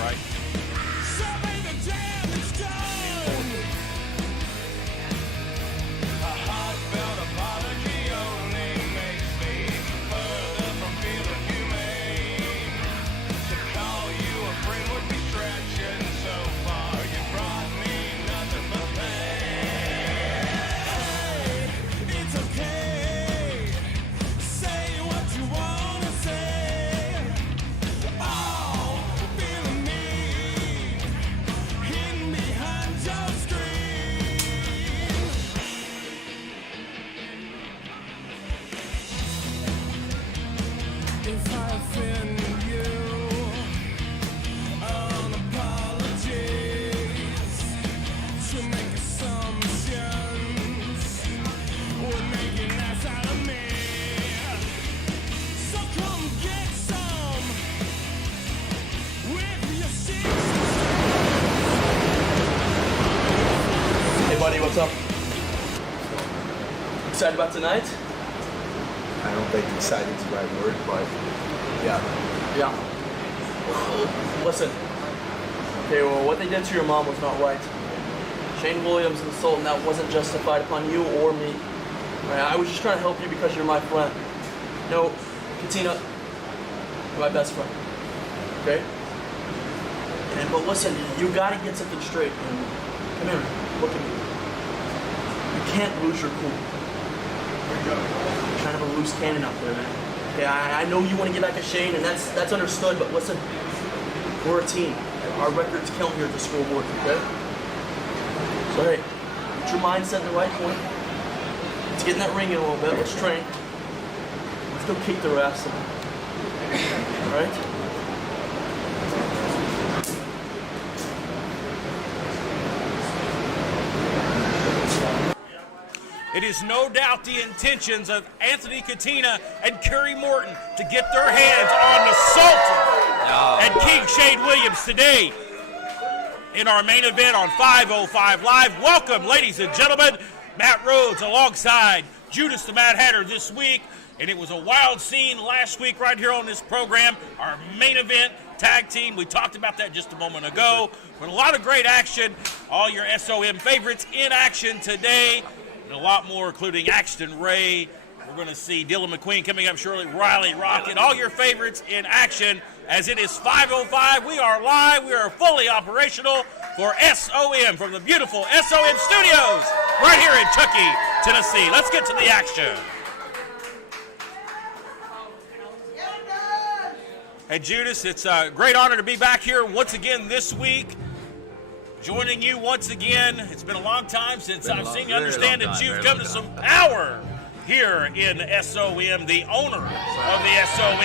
Right? What's up? Excited about tonight? I don't think excited is the right word, but yeah. Listen. Okay, well, what they did to your mom was not right. Shane Williams insulting that wasn't justified upon you or me. Right, I was just trying to help you because you're my friend. No, Katina, you're my best friend. Okay? But listen, you gotta get something straight. Come here, look at me. You can't lose your cool. You're kind of a loose cannon out there, man. Okay, I know you want to get back at Shane, and that's understood, but listen, we're a team. Our records count here at the scoreboard, okay? So hey, get your mindset in the right point. Let's get in that ring in a little bit. Let's train. Let's go kick their ass. All right? It is no doubt the intentions of Anthony Katina and Kerry Morton to get their hands on the Sultan and King Shane Williams today in our main event on 505 Live. Welcome, ladies and gentlemen. Matt Rhodes alongside Judas the Mad Hatter this week. And it was a wild scene last week right here on this program, our main event tag team. We talked about that just a moment ago. But a lot of great action. All your SOM favorites in action today. And a lot more, including Axton Ray. We're going to see Dylan McQueen coming up shortly, Riley Rocket, all your favorites in action as it is 5:05. We are live. We are fully operational for SOM from the beautiful SOM studios right here in Chuckey, Tennessee. Let's get to the action. Hey, Judas, it's a great honor to be back here once again this week. Joining you once again. It's been a long time since I've seen you. Understand that you've come to some power here in SOM, the owner of the SOM,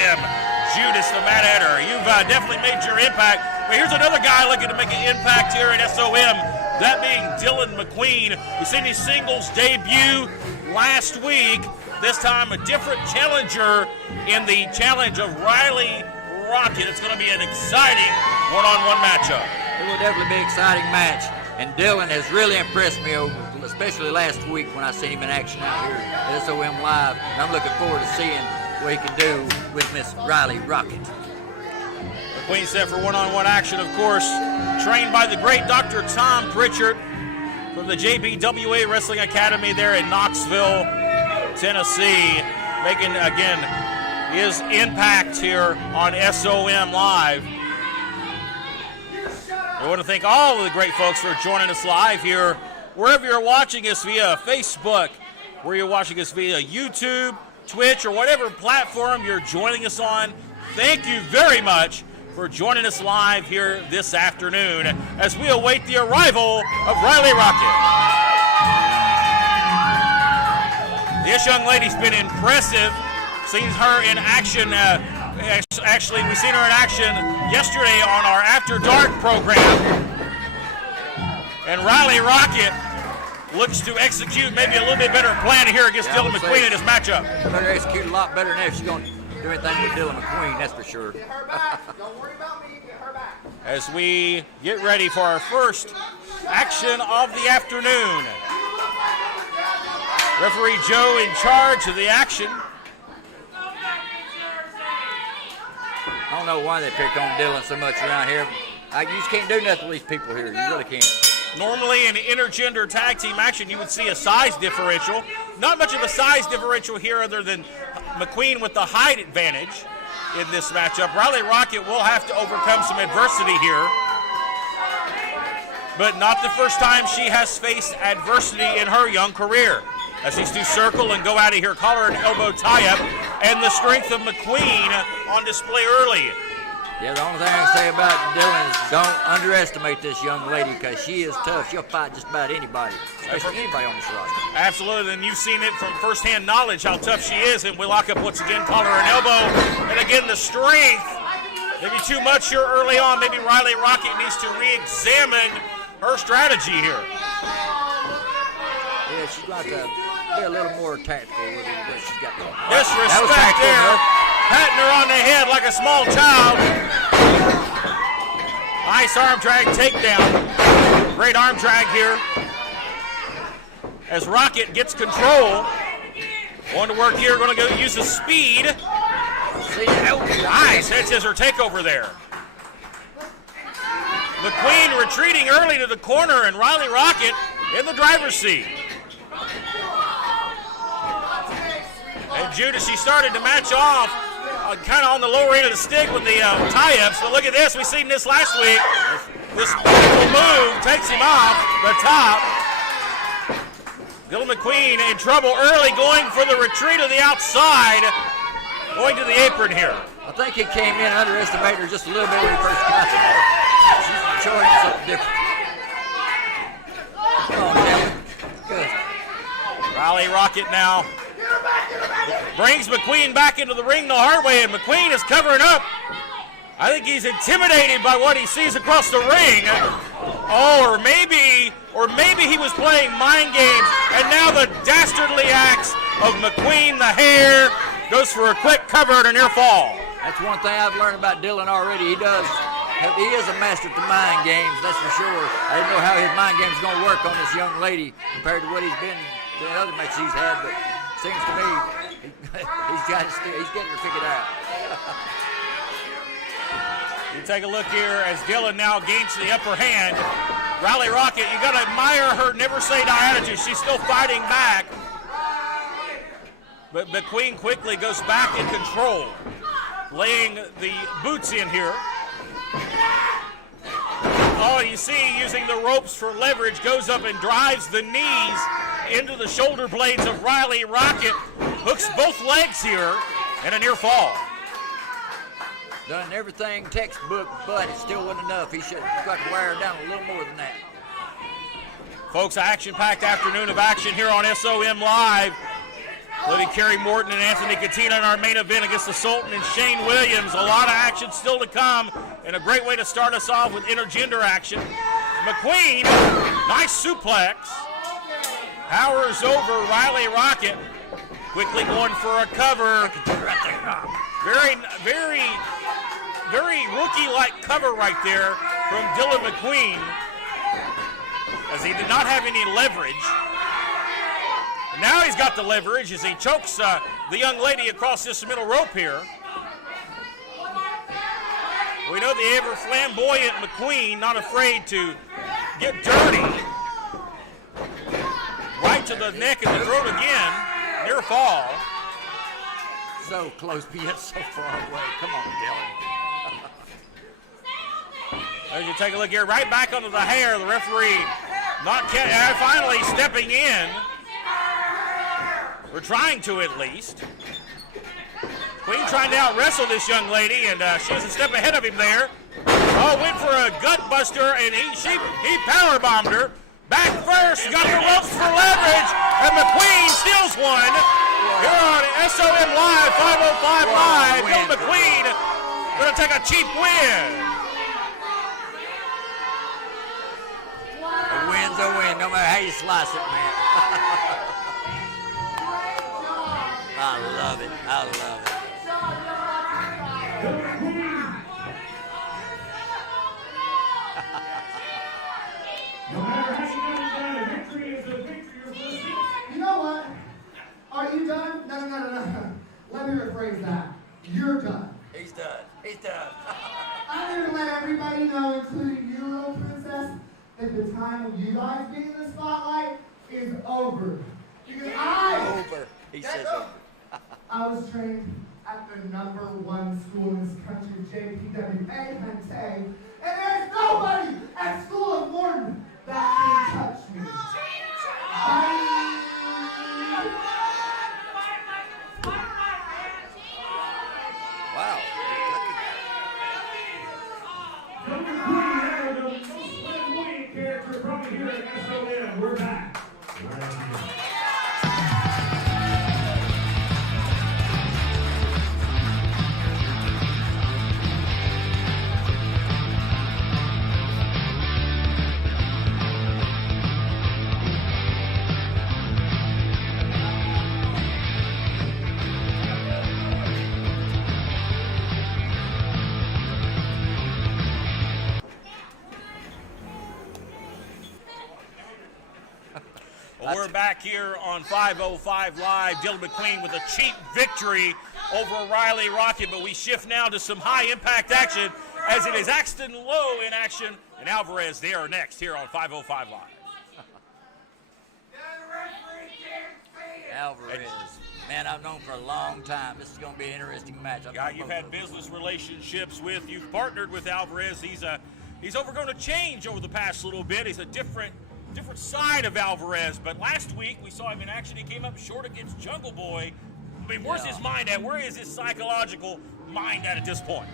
Judas the Mad Hatter. You've definitely made your impact. But here's another guy looking to make an impact here at SOM, that being Dylan McQueen. We've seen his singles debut last week. This time a different challenger in the challenge of Riley Rocket. It's going to be an exciting one-on-one matchup. It will definitely be an exciting match, and Dylan has really impressed me, especially last week when I seen him in action out here at SOM Live, and I'm looking forward to seeing what he can do with Miss Riley Rocket. McQueen set for one-on-one action, of course, trained by the great Dr. Tom Pritchard from the JBWA Wrestling Academy there in Knoxville, Tennessee, making, again, his impact here on SOM Live. I want to thank all of the great folks for joining us live here, wherever you're watching us via Facebook, where you're watching us via YouTube, Twitch, or whatever platform you're joining us on. Thank you very much for joining us live here this afternoon as we await the arrival of Riley Rocket. This young lady's been impressive. Seen her in action. Actually, we seen her in action yesterday on our After Dark program. And Riley Rocket looks to execute maybe a little bit better plan here against Dylan McQueen in this matchup. Better execute a lot better than that. She's going to do anything with Dylan McQueen, that's for sure. Get her back. Don't worry about me. Get her back. As we get ready for our first action of the afternoon. Referee Joe in charge of the action. I don't know why they pick on Dylan so much around here. You just can't do nothing with these people here. You really can't. Normally in intergender tag team action, you would see a size differential. Not much of a size differential here other than McQueen with the height advantage in this matchup. Riley Rocket will have to overcome some adversity here. But not the first time she has faced adversity in her young career. As these two circle and go out of here, collar and elbow tie-up, and the strength of McQueen on display early. Yeah, the only thing I can say about Dylan is don't underestimate this young lady because she is tough. She'll fight just about anybody, especially anybody on this roster. Absolutely, and you've seen it from firsthand knowledge how tough she is, and we lock up once again, collar and elbow, and again the strength. Maybe too much here early on. Maybe Riley Rocket needs to re-examine her strategy here. Yeah, she's got to be a little more tactical with what she's got going. Disrespect there. Patting her on the head like a small child. Nice arm drag takedown. Great arm drag here. As Rocket gets control. Going to work here, going to go use the speed. Nice head scissor takeover there. McQueen retreating early to the corner, and Riley Rocket in the driver's seat. And Judas, she started to match off kind of on the lower end of the stick with the tie-ups. But look at this. We've seen this last week. This beautiful move takes him off the top. Dylan McQueen in trouble early, going for the retreat of the outside. Going to the apron here. I think he came in and underestimated her just a little bit when he first got there. She's showing something different. Come on, Dylan. Good. Riley Rocket now brings McQueen back into the ring the hard way, and McQueen is covering up. I think he's intimidated by what he sees across the ring. Oh, or maybe he was playing mind games, and now the dastardly acts of McQueen, the hair, goes for a quick cover and a near fall. That's one thing I've learned about Dylan already. He is a master at the mind games, that's for sure. I didn't know how his mind games is going to work on this young lady compared to what he's been in other matches he's had, but it seems to me he's getting her figured out. You take a look here as Dylan now gains the upper hand. Riley Rocket, you got to admire her never say die attitude. She's still fighting back. But McQueen quickly goes back in control, laying the boots in here. Oh, you see, using the ropes for leverage, goes up and drives the knees into the shoulder blades of Riley Rocket. Hooks both legs here, and a near fall. Done everything textbook, but it still wasn't enough. He should have got to wire her down a little more than that. Folks, action-packed afternoon of action here on SOM Live. Including Kerry Morton and Anthony Katina in our main event against the Sultan and Shane Williams. A lot of action still to come, and a great way to start us off with intergender action. McQueen, nice suplex. Powers over Riley Rocket. Quickly going for a cover. Very rookie-like cover right there from Dylan McQueen, as he did not have any leverage. Now he's got the leverage as he chokes the young lady across this middle rope here. We know the ever flamboyant McQueen, not afraid to get dirty. Right to the neck and the throat again. Near fall. So close, but yet so far away. Come on, Dylan. As you take a look here, right back under the hair, the referee finally stepping in. We're trying to, at least. Queen trying to out-wrestle this young lady, and she was a step ahead of him there. Oh, went for a gut buster, and he power-bombed her. Back first, got the ropes for leverage, and McQueen steals one. Here on SOM Live, 505 Live, Dylan McQueen going to take a cheap win. A win's a win, no matter how you slice it, man. I love it. I love it. Let me rephrase that. You're done. He's done. He's done. I'm here to let everybody know, including you, little princess, that the time of you guys being in the spotlight is over. Because Over. He says over. I was trained at the #1 school in this country, JPWA, Hente, and there's nobody at School of Morton that can touch me. Bye. Wow. From McQueen, the most flamboyant character from here at SOM. We're back. Well, we're back here on 505 Live. Dylan McQueen with a cheap victory over Riley Rocket, but we shift now to some high-impact action as it is Axton Lowe in action and Alvarez. They are next here on 505 Live. Alvarez. Man, I've known for a long time. This is going to be an interesting match. Guy you've had business relationships with. You've partnered with Alvarez. He's overgone a change over the past little bit. He's a different side of Alvarez, but last week we saw him in action. He came up short against Jungle Boy. I mean, where's his mind at? Where is his psychological mind at this point?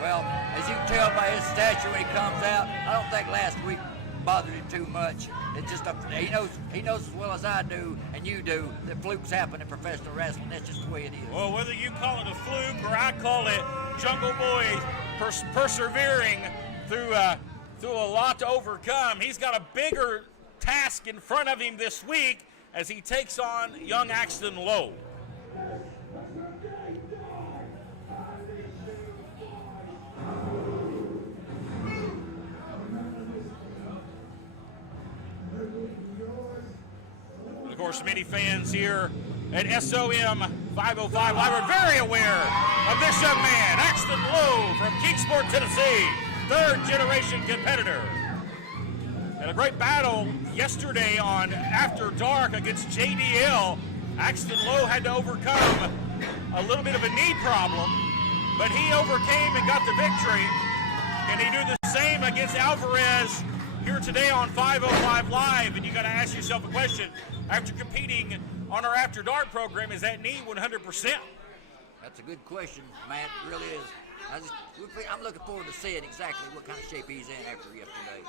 Well, as you can tell by his stature when he comes out, I don't think last week bothered him too much. It's just he knows as well as I do and you do that flukes happen in professional wrestling. That's just the way it is. Well, whether you call it a fluke or I call it Jungle Boy persevering through a lot to overcome, he's got a bigger task in front of him this week as he takes on young Axton Lowe. Of course, many fans here at SOM 505 Live are very aware of this young man, Axton Lowe from Kingsport, Tennessee, third-generation competitor. And a great battle yesterday on After Dark against JDL. Axton Lowe had to overcome a little bit of a knee problem, but he overcame and got the victory. Can he do the same against Alvarez here today on 505 Live? And you got to ask yourself a question. After competing on our After Dark program, is that knee 100%? That's a good question, Matt. It really is. I'm looking forward to seeing exactly what kind of shape he's in after yesterday.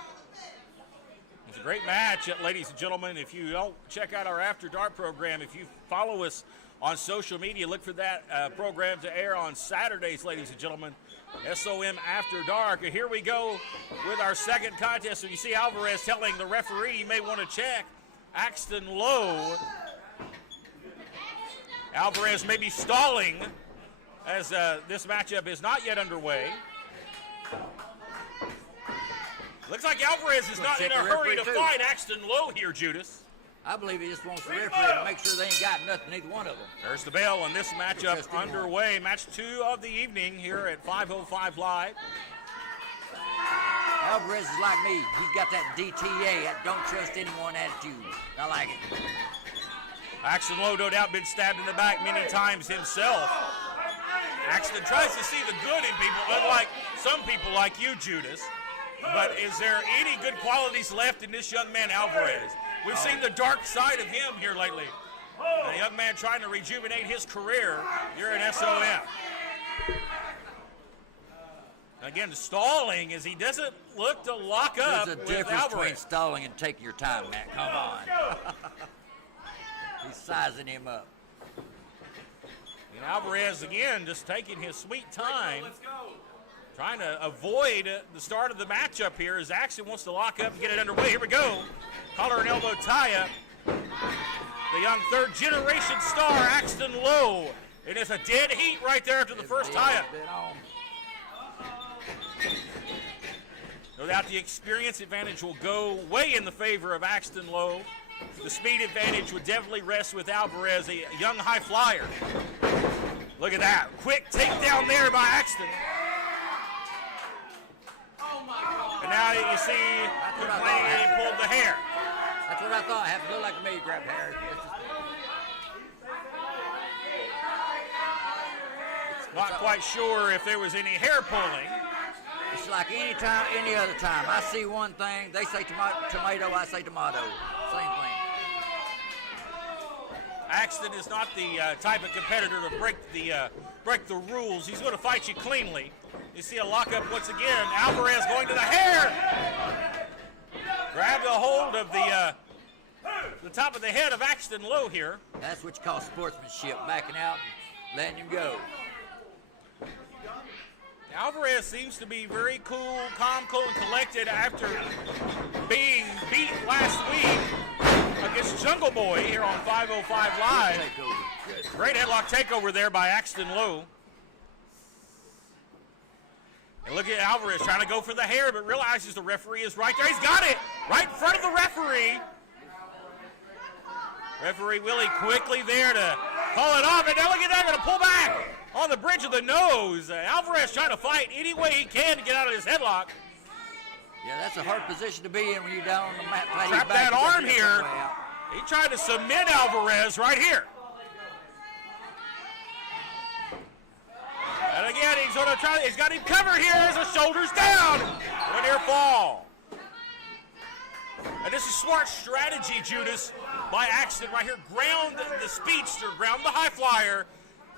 It's a great match, ladies and gentlemen. If you don't check out our After Dark program, if you follow us on social media, look for that program to air on Saturdays, ladies and gentlemen. SOM After Dark. Here we go with our second contest. So you see Alvarez telling the referee he may want to check Axton Lowe. Alvarez may be stalling as this matchup is not yet underway. Looks like Alvarez is not in a hurry to fight Axton Lowe here, Judas. I believe he just wants the referee to make sure they ain't got nothing, neither one of them. There's the bell, and this matchup underway. Match 2 of the evening here at 505 Live. Alvarez is like me. He's got that DTA, that don't trust anyone attitude. I like it. Axton Lowe, no doubt, been stabbed in the back many times himself. Axton tries to see the good in people, unlike some people like you, Judas. But is there any good qualities left in this young man, Alvarez? We've seen the dark side of him here lately. A young man trying to rejuvenate his career here in SOM. Again, stalling as he doesn't look to lock up with Alvarez. There's a difference between stalling and taking your time, Matt. Come on. He's sizing him up. And Alvarez, again, just taking his sweet time. Trying to avoid the start of the matchup here as Axton wants to lock up and get it underway. Here we go. Collar and elbow tie-up. The young third-generation star, Axton Lowe. It is a dead heat right there after the first tie-up. No doubt the experience advantage will go way in the favor of Axton Lowe. The speed advantage would definitely rest with Alvarez, a young high flyer. Look at that. Quick takedown there by Axton. And now you see McQueen pulled the hair. That's what I thought. Have to look like me, grab hair. Not quite sure if there was any hair pulling. It's like any time, any other time. I see one thing, they say tomato, I say tomato. Same thing. Axton is not the type of competitor to break the rules. He's going to fight you cleanly. You see a lockup once again. Alvarez going to the hair. Grabbed a hold of the top of the head of Axton Lowe here. That's what you call sportsmanship, backing out and letting him go. Alvarez seems to be very cool, calm, cool, and collected after being beat last week against Jungle Boy here on 505 Live. Great headlock takeover there by Axton Lowe. And look at Alvarez trying to go for the hair, but realizes the referee is right there. He's got it right in front of the referee. Referee Willie quickly there to call it off, and now look at that, going to pull back on the bridge of the nose. Alvarez trying to fight any way he can to get out of his headlock. Yeah, that's a hard position to be in when you're down on the mat. Trap that arm here. He tried to submit Alvarez right here. And again, he's going to try. He's got him covered here as the shoulders down. A near fall. And this is smart strategy, Judas, by Axton right here. Ground the speedster, ground the high flyer,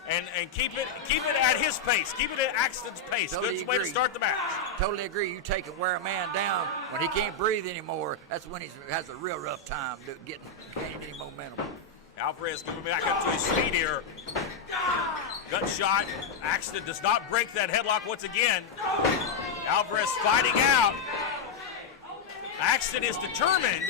and keep it at his pace. Keep it at Axton's pace. Totally Good way to start the match. Totally agree. You take and wear a man down when he can't breathe anymore. That's when he has a real rough time getting any momentum. Alvarez coming back up to his feet here. Gut shot. Axton does not break that headlock once again. Alvarez fighting out. Axton is determined.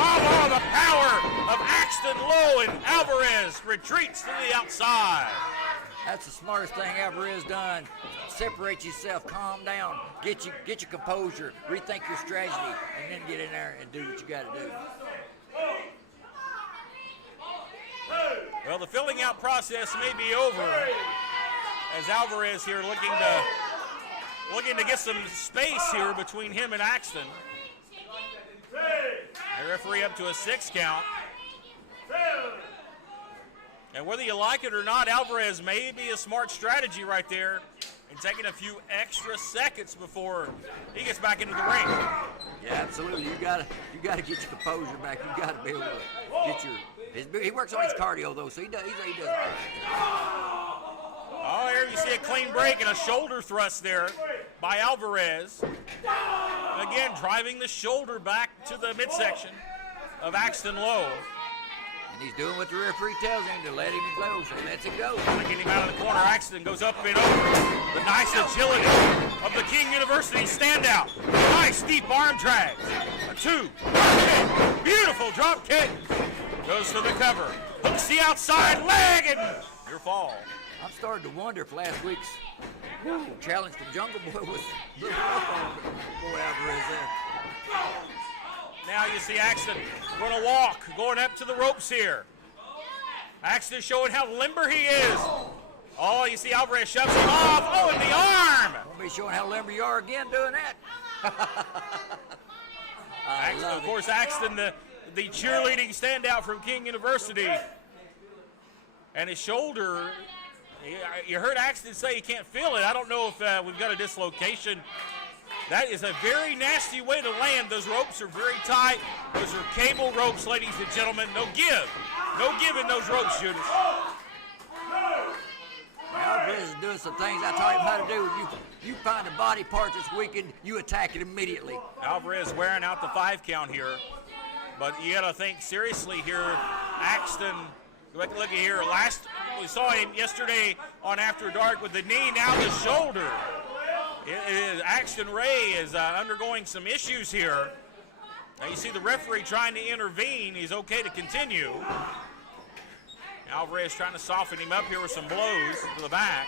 Oh, the power of Axton Lowe, and Alvarez retreats to the outside. That's the smartest thing Alvarez done. Separate yourself, calm down, get your composure, rethink your strategy, and then get in there and do what you got to do. Well, the filling out process may be over as Alvarez here looking to get some space here between him and Axton. The referee up to a 6 count. And whether you like it or not, Alvarez may be a smart strategy right there and taking a few extra seconds before he gets back into the ring. Yeah, absolutely. You gotta get your composure back. You gotta be able to get your. He works on his cardio though, so he does. Oh, here you see a clean break and a shoulder thrust there by Alvarez. And again, driving the shoulder back to the midsection of Axton Lowe. And he's doing what the referee tells him to let him go, so he lets it go. Getting him out of the corner, Axton goes up and over. The nice agility of the King University standout. Nice deep arm drags. A 2, kick. Beautiful drop kick. Goes for the cover. Hooks the outside leg and your fall. I'm starting to wonder if last week's challenge from Jungle Boy was a little rough on Boy Alvarez there. Now you see Axton going to walk, going up to the ropes here. Axton showing how limber he is. Oh, you see Alvarez shoves him off. Oh, in the arm. Won't be showing how limber you are again doing that. Axton, of course, Axton, the cheerleading standout from King University. And his shoulder, you heard Axton say he can't feel it. I don't know if we've got a dislocation. That is a very nasty way to land. Those ropes are very tight. Those are cable ropes, ladies and gentlemen. No give. No give in those ropes, Judas. Alvarez is doing some things I taught him how to do. You find a body part that's weakened, you attack it immediately. Alvarez wearing out the 5 count here. But you got to think seriously here. Axton, look at here. We saw him yesterday on After Dark with the knee, now the shoulder. Axton Ray is undergoing some issues here. Now you see the referee trying to intervene. He's okay to continue. Alvarez trying to soften him up here with some blows to the back.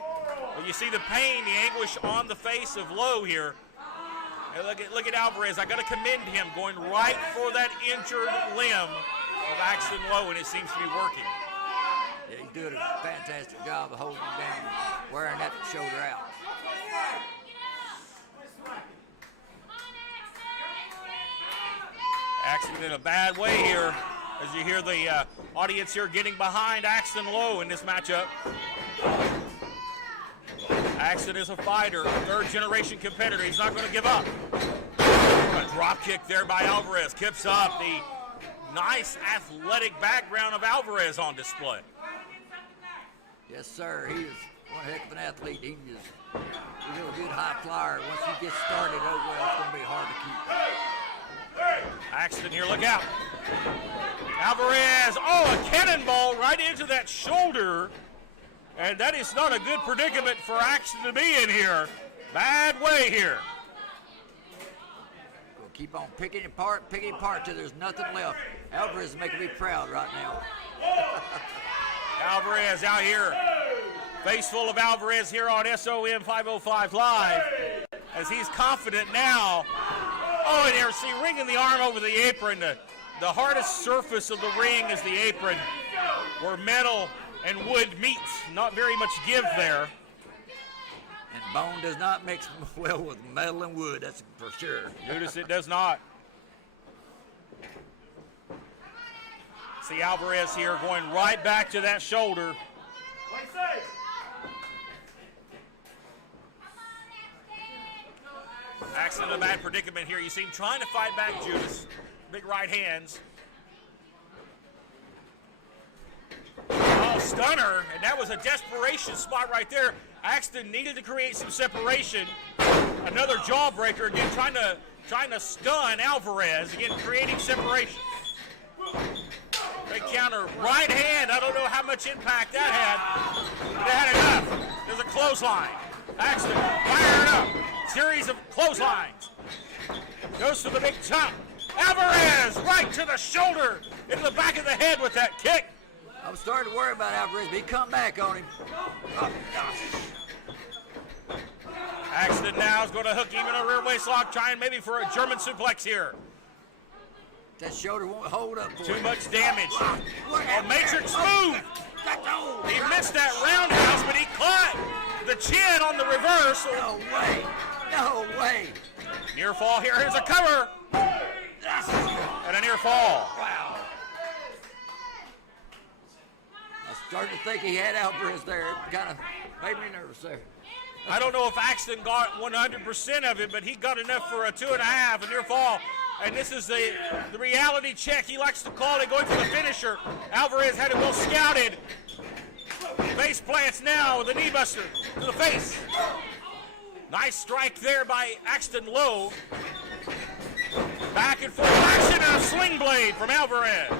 Well, you see the pain, the anguish on the face of Lowe here. And look at Alvarez. I got to commend him going right for that injured limb of Axton Lowe, and it seems to be working. Yeah, he's doing a fantastic job of holding him down, wearing that shoulder out. Axton in a bad way here, as you hear the audience here getting behind Axton Lowe in this matchup. Axton is a fighter, third-generation competitor. He's not going to give up. A drop kick there by Alvarez. Kips up. The nice athletic background of Alvarez on display. Yes, sir. He is one heck of an athlete. He's a good high flyer. Once he gets started, oh, well, it's going to be hard to keep. Axton here, look out. Alvarez, oh, a cannonball right into that shoulder. And that is not a good predicament for Axton to be in here. Bad way here. We'll keep on picking it apart till there's nothing left. Alvarez is making me proud right now. Alvarez out here. Face full of Alvarez here on SOM 505 Live. As he's confident now. Oh, and here, see, ringing the arm over the apron. The hardest surface of the ring is the apron, where metal and wood meet. Not very much give there. And bone does not mix well with metal and wood, that's for sure. Notice it does not. See Alvarez here going right back to that shoulder. Axton in a bad predicament here. You see him trying to fight back Judas. Big right hands. Oh, stunner, and that was a desperation spot right there. Axton needed to create some separation. Another jawbreaker again, trying to stun Alvarez, again creating separation. Big counter, right hand. I don't know how much impact that had, but it had enough. There's a clothesline. Axton firing up. Series of clotheslines. Goes to the big chop. Alvarez right to the shoulder, into the back of the head with that kick. I'm starting to worry about Alvarez, but he come back on him. Oh, gosh. Axton now is going to hook even a rear waist lock, trying maybe for a German suplex here. That shoulder won't hold up for Too him. much damage. Oh, Matrix move. Oh, He missed that roundhouse, but he caught the chin on the reverse. no way. No way. Near fall here. Here's a cover. And a near fall. Wow. I started to think he had Alvarez there. It kind of made me nervous there. I don't know if Axton got 100% of it, but he got enough for a 2.5, a near fall. And this is the reality check he likes to call it, going for the finisher. Alvarez had it well scouted. Face plants now with a knee buster to the face. Nice strike there by Axton Lowe. Back and forth action and a sling blade from Alvarez.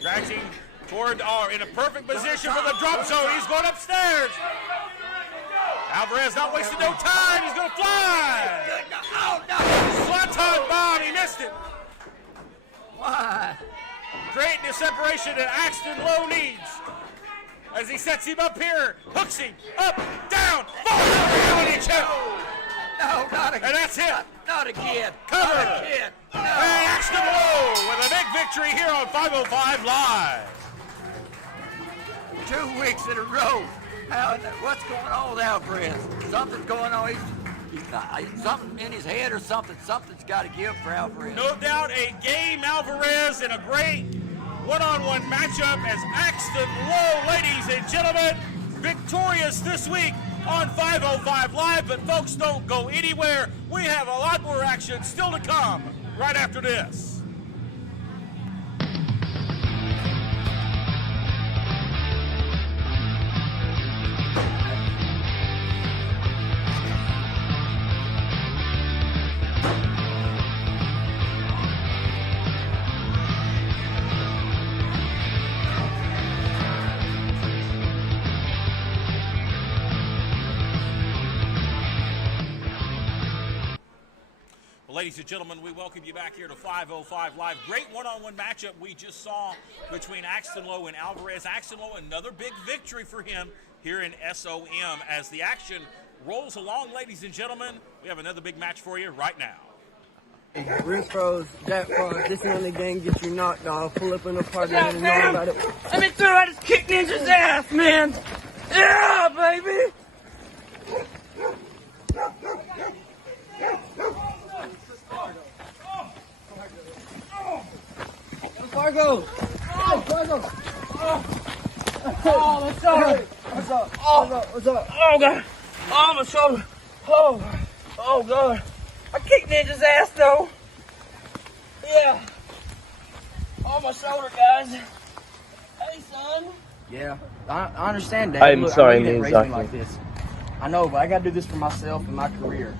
Drags him toward, in a perfect position for the drop zone. He's going upstairs. Alvarez not wasting no time. He's going to fly. Oh, no. Swanton bomb. He missed it. Why? Creating the separation that Axton Lowe needs. As he sets him up here, hooks him, up, down, forward, reality check. No, not again. And that's it. Not again. Cover. Not again. No. And Axton Lowe with a big victory here on 505 Live. 2 weeks in a row. What's going on with Alvarez? Something's going on. He's not, something in his head or something. Something's got to give for Alvarez. No doubt a game Alvarez and a great one-on-one matchup as Axton Lowe, ladies and gentlemen, victorious this week on 505 Live. But folks, don't go anywhere. We have a lot more action still to come right after this. Ladies and gentlemen, we welcome you back here to 505 Live. Great one-on-one matchup we just saw between Axton Lowe and Alvarez. Axton Lowe, another big victory for him here in SOM. As the action rolls along, ladies and gentlemen, we have another big match for you right now. Wrist throws, jack frogs, this and the game get you knocked off. Pull up in the party and know about it. Let me through, I just kicked Ninja's ass, man. Yeah, baby. Fargo! Oh, Fargo! Oh, my shoulder. What's up? What's up? Oh, God. Oh, my shoulder. Oh, God. I kicked Ninja's ass, though. Yeah. Oh, my shoulder, guys. Hey, son. Yeah, I understand that. I'm sorry, I know you didn't raise me Miyazaki. like this. I know, but I gotta do this for myself and my career.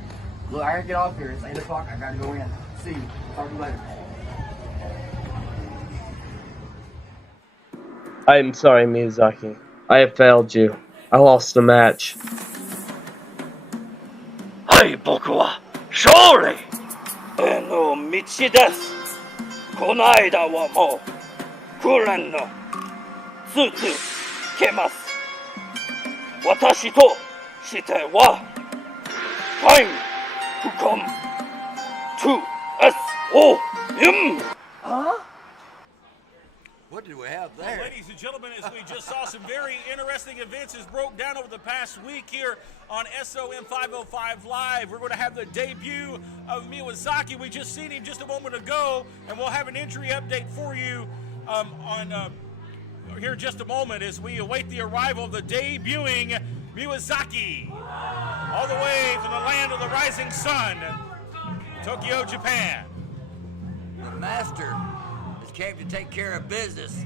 Look, I gotta get off here. It's 8 o'clock. I gotta go in. See you. Talk to you later. I'm sorry, Miyazaki. I have failed you. I lost the match. はい、僕は勝利への道です。この間はもう訓練の続けます。私としては Time to come to SOM. What do we have Well, there? ladies and gentlemen, as we just saw, some very interesting events has broke down over the past week here on SOM 505 Live. We're going to have the debut of Miyazaki. We just seen him just a moment ago, and we'll have an injury update for you here in just a moment as we await the arrival of the debuting Miyazaki, all the way from the land of the rising sun, Tokyo, Japan. The master has came to take care of business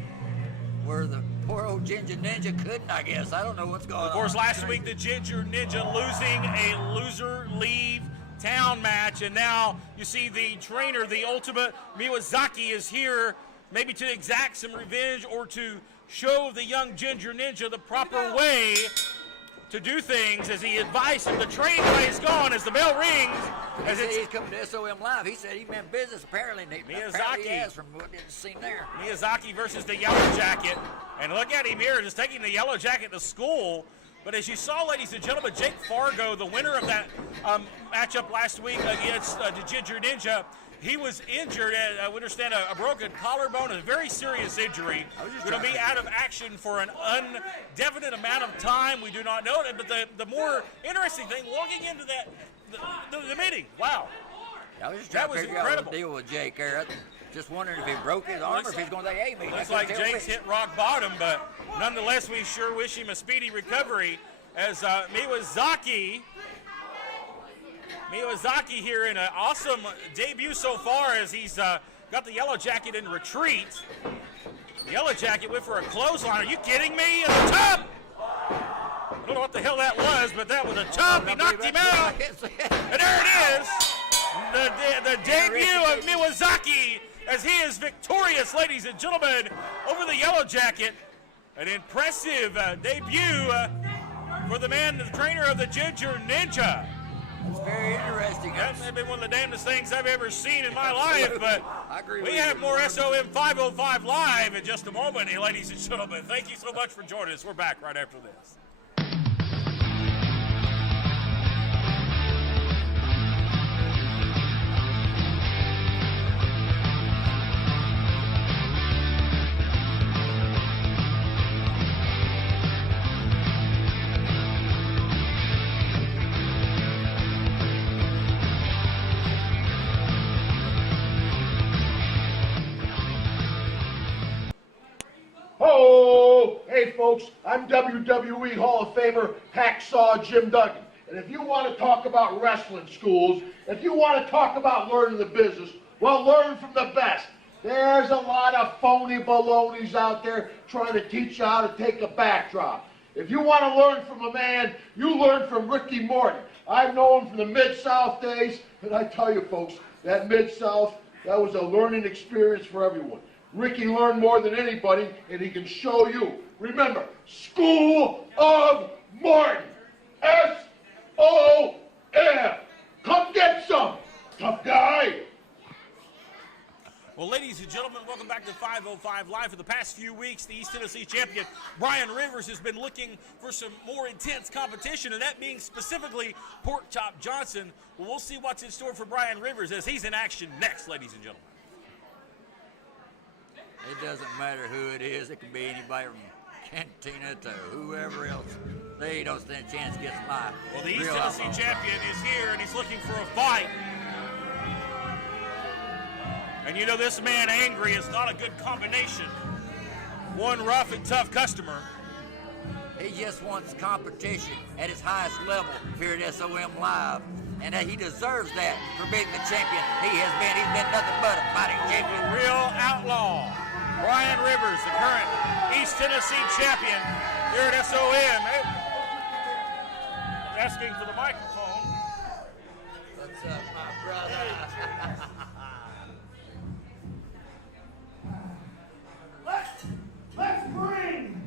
where the poor old Ginger Ninja couldn't, I guess. I don't know what's going on. Of course, last week the Ginger Ninja losing a loser leave town match, and now you see the trainer, the ultimate Miyazaki, is here maybe to exact some revenge or to show the young Ginger Ninja the proper way to do things as he advised him. The train is gone as the bell rings. As he's coming to SOM Live. He said he meant business. Apparently, Miyazaki he has from what didn't seen there. Miyazaki versus the Yellow Jacket. And look at him here, just taking the Yellow Jacket to school. But as you saw, ladies and gentlemen, Jake Fargo, the winner of that matchup last week against the Ginger Ninja, he was injured, I understand, a broken collarbone, a very serious injury. Going to be out of action for an indefinite amount of time. We do not know it. But the more interesting thing, walking into that the meeting, wow. I was just trying to figure out what the deal with Jake there. Just wondering if he broke his arm or if he's going to say, hey, me. Looks like Jake's hit rock bottom, but nonetheless, we sure wish him a speedy recovery as Miyazaki here in an awesome debut so far as he's got the Yellow Jacket in retreat. The Yellow Jacket went for a clothesline. Are you kidding me? In the top! I don't know what the hell that was, but that was a top. He knocked him out. And there it is. The debut of Miyazaki as he is victorious, ladies and gentlemen, over the Yellow Jacket. An impressive debut for the man, the trainer of the Ginger Ninja. It's very interesting. That may have been one of the damnedest things I've ever seen in my life, but we have more SOM 505 Live in just a moment, ladies and gentlemen. Thank you so much for joining us. We're back right after this. Oh, hey folks, I'm WWE Hall of Famer Hacksaw Jim Duggan. And if you want to talk about wrestling schools, if you want to talk about learning the business, well, learn from the best. There's a lot of phony balonies out there trying to teach you how to take a backdrop. If you want to learn from a man, you learn from Ricky Morton. I've known him from the Mid-South days, and I tell you folks, that Mid-South, that was a learning experience for everyone. Ricky learned more than anybody, and he can show you. Remember, School of Morton. S-O-M. Come get some, tough guy. Well, ladies and gentlemen, welcome back to 505 Live. For the past few weeks, the East Tennessee champion, Brian Rivers, has been looking for some more intense competition, and that being specifically Pork Chop Johnson. Well, we'll see what's in store for Brian Rivers as he's in action next, ladies and gentlemen. It doesn't matter who it is. It can be anybody from Cantina to whoever else. They don't stand a chance against my Well, the East real Tennessee outlaw. champion is here, and he's looking for a fight. And you know, this man angry is not a good combination. One rough and tough customer. He just wants competition at his highest level here at SOM Live. And he deserves that for being the champion he has been. He's been nothing but a fighting champion. The real outlaw. Brian Rivers, the current East Tennessee champion here at SOM. Asking for the microphone. What's up, my brother? Let's bring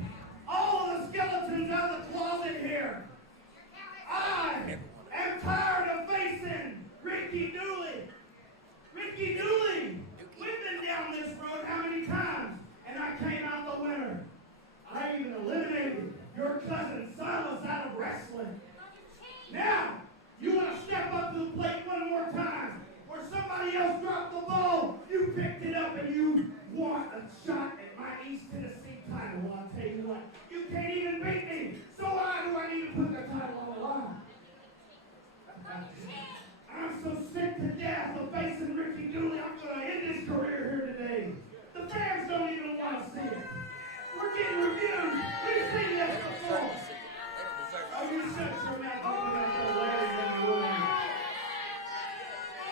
all of the skeletons out of the closet here. I am tired of facing Ricky Dooley. Ricky Dooley, we've been down this road how many times, and I came out the winner. I even eliminated your cousin Silas out of wrestling. Now, you want to step up to the plate one more time, where somebody else dropped the ball, you picked it up and you want a shot at my East Tennessee title. Well, I'll tell you what, you can't even beat me, so why do I need to put the title on the line? I'm so sick to death of facing Ricky Dooley, I'm going to end his career here today. The fans don't even want to see it. We're getting reviews. We've seen this before. Oh, you shut your mouth.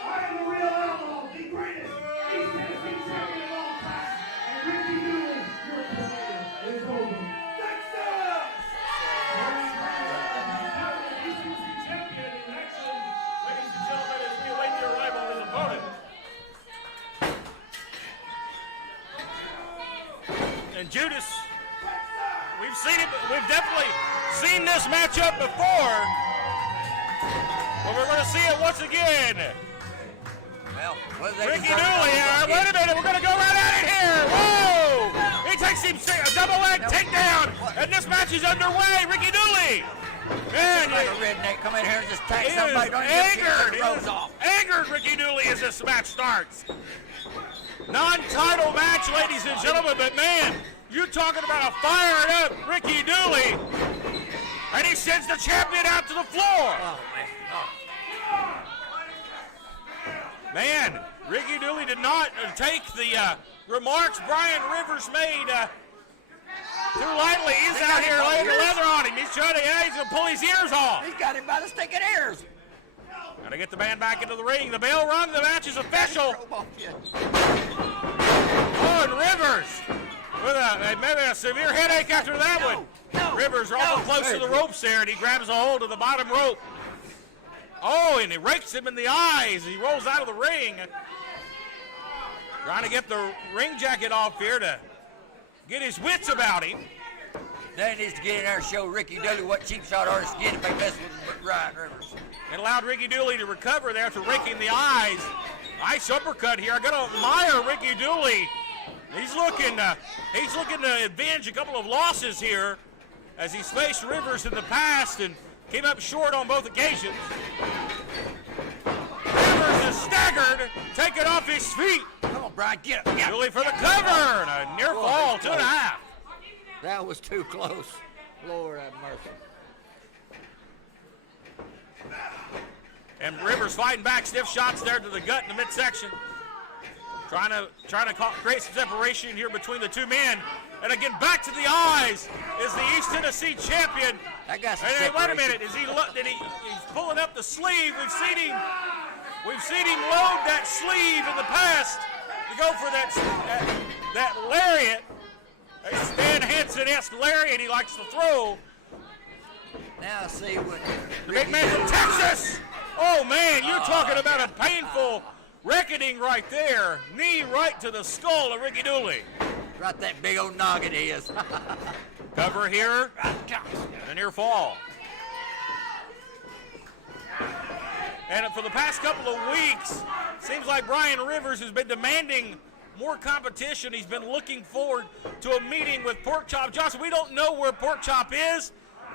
I am the real outlaw, the greatest East Tennessee champion of all time. And Ricky Dooley, your career is over. Texas! East Tennessee champion in action, ladies and gentlemen, as we await the arrival of his opponent. And Judas, we've definitely seen this matchup before, but we're going to see it once again. Well, Ricky Dooley, wait a minute, we're going to go right at it here. Whoa! He takes him a double leg takedown, and this match is underway. Ricky Dooley. Man, like a redneck come in here and just tag he somebody. is Don't angered. He is Angered Ricky Dooley as this match starts. Non-title match, ladies and gentlemen, but man, you're talking about a fired up Ricky Dooley, and he sends the champion out to the floor. Oh, man. Oh. Man, Ricky Dooley did not take the remarks Brian Rivers made too lightly. He's out here laying the leather on him. He's trying to, he's going to pull his ears off. He's got him by the stinking ears. Got to get the man back into the ring. The bell rung. The match is official. Oh, and Rivers with maybe a severe headache after that one. Rivers awful close to the ropes there, and he grabs a hold of the bottom rope. Oh, and he rakes him in the eyes. He rolls out of the ring. Trying to get the ring jacket off here to get his wits about him. They needs to get in there and show Ricky Dooley what cheap shot artists get if they mess with Brian Rivers. It allowed Ricky Dooley to recover there after raking the eyes. Nice uppercut here. I got to admire Ricky Dooley. He's looking to avenge a couple of losses here as he's faced Rivers in the past and came up short on both occasions. Rivers is staggered, taken off his feet. Come on, Brian, get up. Get Dooley for the cover and a near fall, 2.5. That was too close. Lord have mercy. And Rivers fighting back, stiff shots there to the gut in the midsection. Trying to create some separation here between the two men. And again, back to the eyes is the East Tennessee champion. That got some Hey, wait a separation. minute, he's pulling up the sleeve. We've seen him load that sleeve in the past to go for that lariat. A Stan Hansen-esque lariat he likes to throw. Now see what The big man from Texas. Oh man, you're talking about a painful reckoning right there. Knee right to the skull of Ricky Dooley. right that big old noggin is. Cover here. And a near fall. And for the past couple of weeks, seems like Brian Rivers has been demanding more competition. He's been looking forward to a meeting with Porkchop Johnson. We don't know where Porkchop is.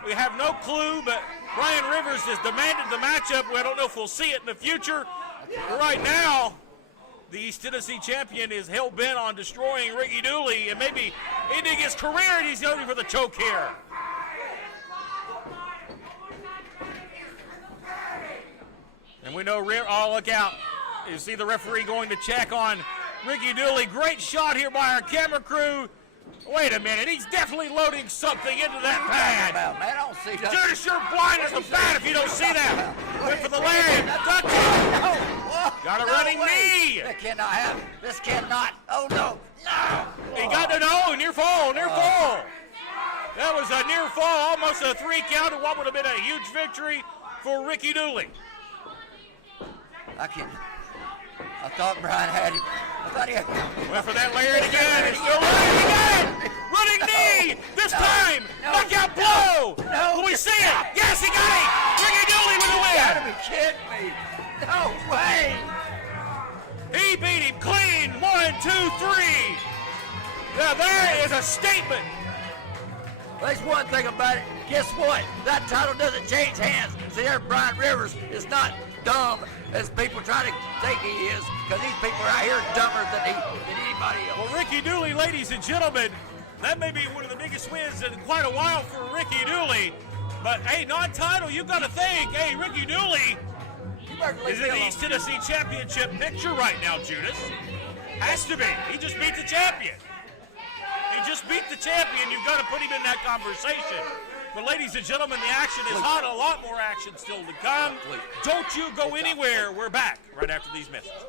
We have no clue, but Brian Rivers has demanded the matchup. We don't know if we'll see it in the future. But right now, the East Tennessee champion is hell-bent on destroying Ricky Dooley and maybe ending his career, and he's going for the choke here. And we know, oh, look out. You see the referee going to check on Ricky Dooley. Great shot here by our camera crew. Wait a minute, he's definitely loading something into that pad. Man, I don't see that. Judas, you're blind as a bat if you don't see that. Went for the lariat. Duck it. Got a running knee. That cannot happen. This cannot. Oh, no. No. He got the no. Near fall. Near fall. That was a near fall. Almost a 3 count and what would have been a huge victory for Ricky Dooley. I thought Brian had him. I thought he had him. Went for that lariat again. He's still running. He got it. Running knee. This time. Knockout blow. Will we see it? Yes, he got it. Ricky Dooley with the win. You gotta be kidding me. No way. He beat him clean. 1, 2, 3. Now there is a statement. There's one thing about it. Guess what? That title doesn't change hands. See, there, Brian Rivers is not dumb as people try to think he is, because these people out here are dumber than anybody else. Well, Ricky Dooley, ladies and gentlemen, that may be one of the biggest wins in quite a while for Ricky Dooley. But, hey, non-title, you've got to think, hey, Ricky Dooley is in the East Tennessee Championship picture right now, Judas. Has to be. He just beat the champion. He just beat the champion. You've got to put him in that conversation. But, ladies and gentlemen, the action is hot. A lot more action still to come. Don't you go anywhere. We're back right after these messages.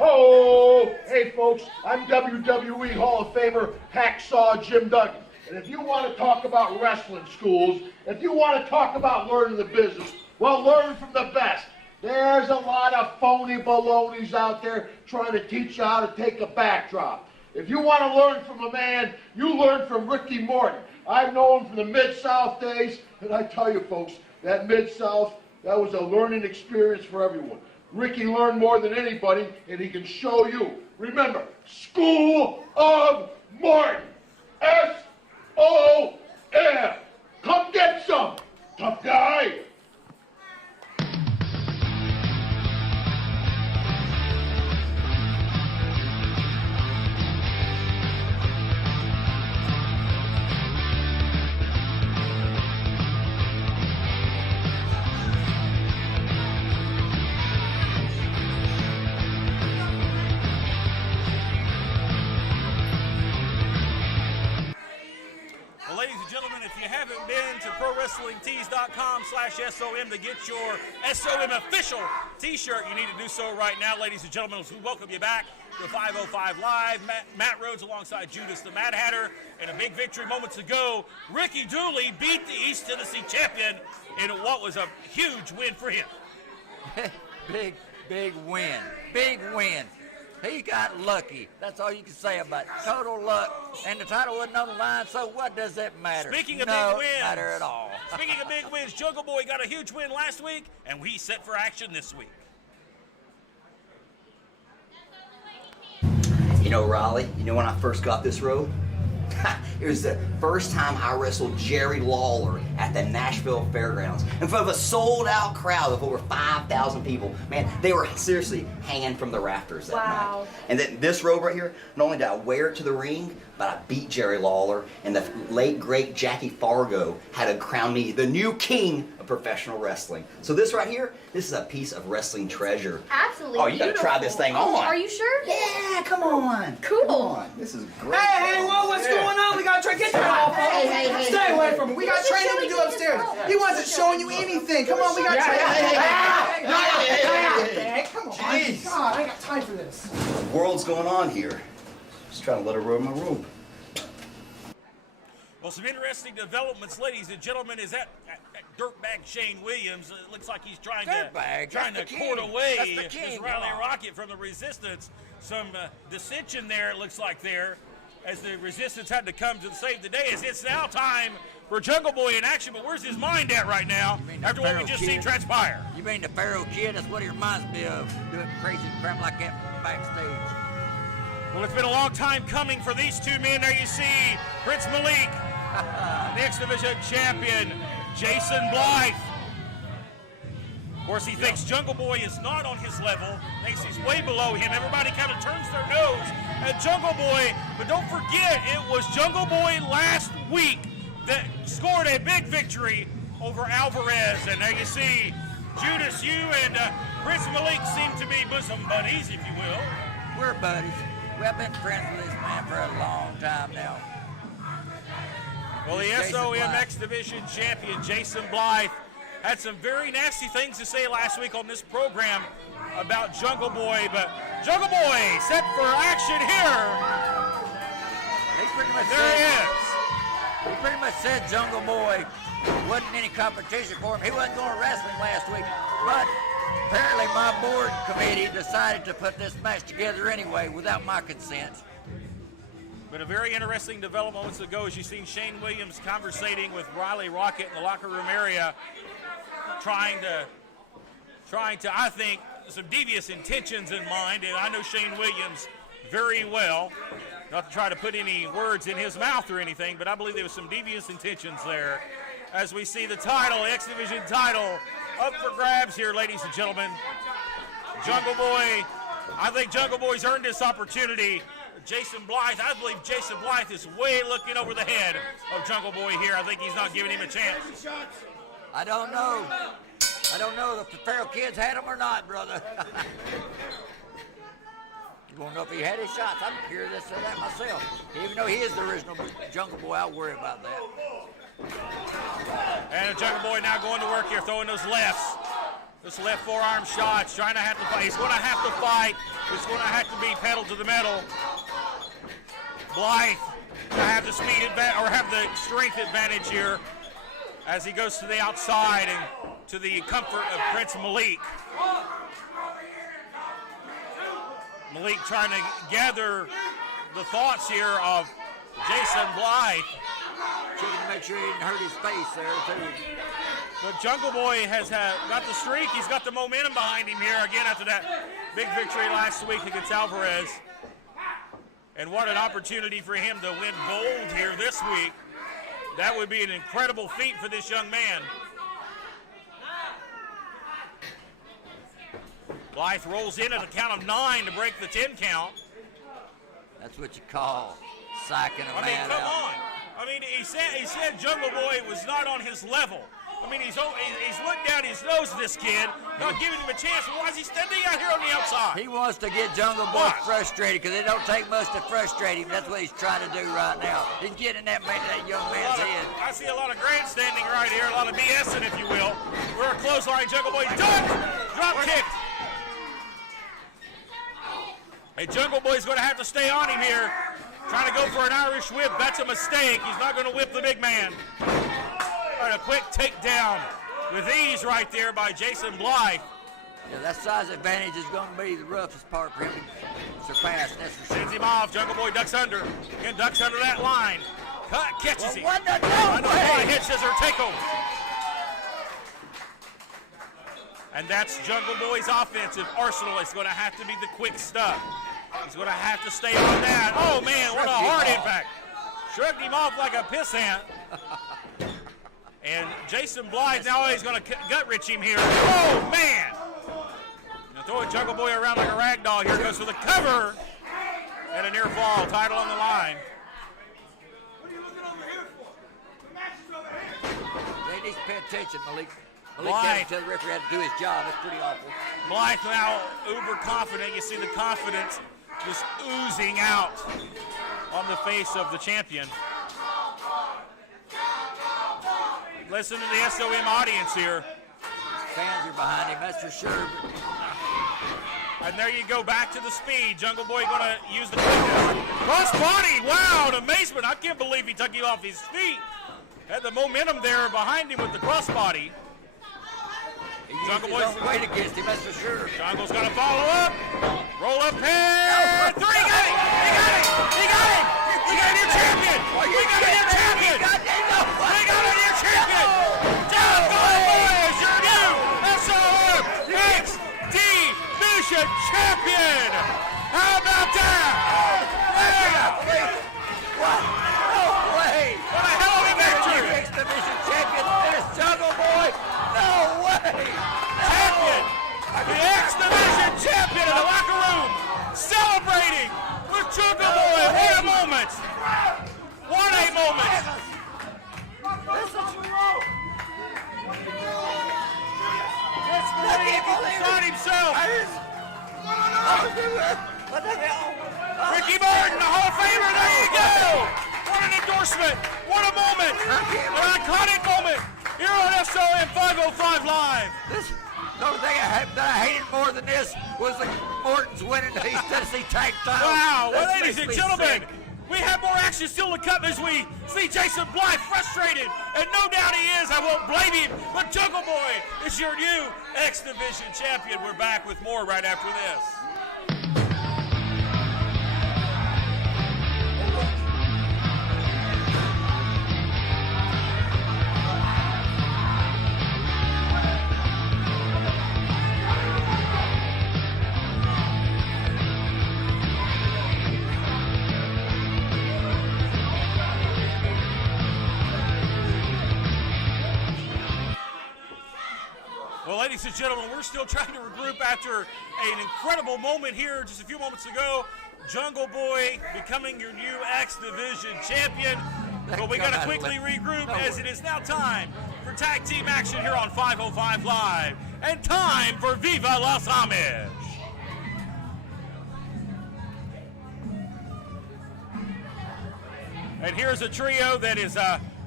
Oh, hey, folks. I'm WWE Hall of Famer Hacksaw Jim Duggan. And if you want to talk about wrestling schools, if you want to talk about learning the business, well, learn from the best. There's a lot of phony balonies out there trying to teach you how to take a backdrop. If you want to learn from a man, you learn from Ricky Morton. I've known him from the Mid-South days, and I tell you, folks, that Mid-South, that was a learning experience for everyone. Ricky learned more than anybody, and he can show you. Remember, School of Morton. SOM. Come get some, tough guy. ProWrestlingTees.com/SOM to get your SOM official t-shirt. You need to do so right now, ladies and gentlemen, as we welcome you back to 505 Live. Matt Rhodes alongside Judas the Mad Hatter. And a big victory moments ago. Ricky Dooley beat the East Tennessee champion in what was a huge win for him. Big win. Big win. He got lucky. That's all you can say about it. Total luck. And the title wasn't on the line, so what does it matter? Speaking of no big wins. matter at all. Speaking of big wins, Jungle Boy got a huge win last week, and he's set for action this week. You know, Raleigh, you know when I first got this robe? It was the first time I wrestled Jerry Lawler at the Nashville Fairgrounds in front of a sold-out crowd of over 5,000 people. Man, they were seriously hanging from the rafters that night. And then this robe right here, not only did I wear it to the ring, but I beat Jerry Lawler, and the late, great Jackie Fargo had to crown me the new king of professional wrestling. So this right here, this is a piece of wrestling treasure. Absolutely. Oh, you gotta try this thing on. Are you sure? Yeah, come on. Cool. Come on. This is great. Hey, whoa, what's going on? We gotta try to get that off. Hey. Stay away from him. We got training to do upstairs. He wasn't showing you anything. Come on, we got training. Hey, come on. Jeez. God, I ain't got time for this. What the world's going on here? Just trying to let her ruin my room. Well, some interesting developments, ladies and gentlemen, is that dirtbag Shane Williams. It looks like he's trying to court away his Riley Rocket from the Resistance. Some dissension there, it looks like there, as the Resistance had to come to save the day. As it's now time for Jungle Boy in action, but where's his mind at right now after what we just seen transpire? You mean the Pharaoh Kid? That's what he reminds me of, doing crazy crap like that backstage. Well, it's been a long time coming for these two men. There you see Prince Malik, the X Division champion, Jason Blythe. Of course, he thinks Jungle Boy is not on his level, thinks he's way below him. Everybody kind of turns their nose at Jungle Boy, but don't forget, it was Jungle Boy last week that scored a big victory over Alvarez. And there you see Judas, you and Prince Malik seem to be bosom buddies, if you will. We're buddies. We've been friends with this man for a long time now. Well, the SOM X Division champion, Jason Blythe, had some very nasty things to say last week on this program about Jungle Boy, but Jungle Boy set for action here. He pretty much said Jungle Boy wasn't any competition for him. He wasn't going to wrestling last week, but apparently my board committee decided to put this match together anyway without my consent. But a very interesting development moments ago, as you've seen Shane Williams conversating with Riley Rocket in the locker room area, trying to, I think, some devious intentions in mind. And I know Shane Williams very well, not to try to put any words in his mouth or anything, but I believe there was some devious intentions there. As we see the title, X Division title, up for grabs here, ladies and gentlemen. Jungle Boy, I think Jungle Boy's earned this opportunity. Jason Blythe, I believe Jason Blythe is way looking over the head of Jungle Boy here. I think he's not giving him a chance. I don't know. I don't know if the feral kids had him or not, brother. You want to know if he had his shots? I'm curious of that myself. Even though he is the original Jungle Boy, I'll worry about that. And the Jungle Boy now going to work here, throwing those lefts. Those left forearm shots, trying to have to fight. He's going to have to fight. It's going to have to be pedal to the metal. Blythe to have the speed advantage, or have the strength advantage here as he goes to the outside and to the comfort of Prince Malik. Malik trying to gather the thoughts here of Jason Blythe. Checking to make sure he didn't hurt his face there, too. But Jungle Boy has got the streak. He's got the momentum behind him here again after that big victory last week against Alvarez. And what an opportunity for him to win gold here this week. That would be an incredible feat for this young man. Blythe rolls in at a count of 9 to break the 10 count. That's what you call psyching a man come out. on. I mean, he said Jungle Boy was not on his level. I mean, he's looked down his nose at this kid, not giving him a chance. Why is he standing out here on the outside? He wants to get Jungle Boy frustrated because it don't take much to frustrate him. That's what he's trying to do right now. He's getting that young man's head. I see a lot of grandstanding right here, a lot of BSing, if you will. We're a clothesline. Jungle Boy done. Drop kick. Hey, Jungle Boy's going to have to stay on him here. Trying to go for an Irish whip. That's a mistake. He's not going to whip the big man. All right, a quick takedown with ease right there by Jason Blythe. Yeah, that size advantage is going to be the roughest part for him to surpass. That's for sure. Sends him off. Jungle Boy ducks under. Again, ducks under that line. Cut, catches him. What the Hit scissor takeover. And that's Jungle Boy's offensive arsenal. It's going to have to be the quick stuff. He's going to have to stay on that. Oh, man, what a hard impact. Shrugged him off like a pissant. And Jason Blythe now he's going to gut-rich him here. Oh, man. Now throwing Jungle Boy around like a rag doll. Here goes for the cover. And a near fall. Title on the line. What are you looking over here for? The match is over here. They need to pay attention, Malik. Blythe. Malik tell the referee how to do his job. That's pretty awful. Blythe now uber confident. You see the confidence just oozing out on the face of the champion. Listen to the SOM audience here. Fans are behind him, that's for sure. And there you go, back to the speed. Jungle Boy going to use the cross body. Wow, an amazement. I can't believe he took him off his feet. Had the momentum there behind him with the cross body. Jungle Boy's weight against him, that's for sure. Jungle's going to follow up. Roll up here. 3, got it. He got it. We got a new champion. We got a new champion. We got a new champion. Jungle Boy is your new SOM X Division champion. How about that? Horsemen. What a moment. An iconic moment here on SOM 505 Live. The only thing that I hated more than this was the Morton's winning the East Tennessee Tag Title. Wow, well, That ladies makes and me gentlemen, sick. we have more action still to come as we see Jason Blythe frustrated, and no doubt he is. I won't blame him, but Jungle Boy is your new X Division champion. We're back with more right after this. Well, ladies and gentlemen, we're still trying to regroup after an incredible moment here just a few moments ago. Jungle Boy becoming your new X Division champion. But we got to quickly regroup as it is now time for tag team action here on 505 Live. And time for Viva Las Amish. And here's a trio that has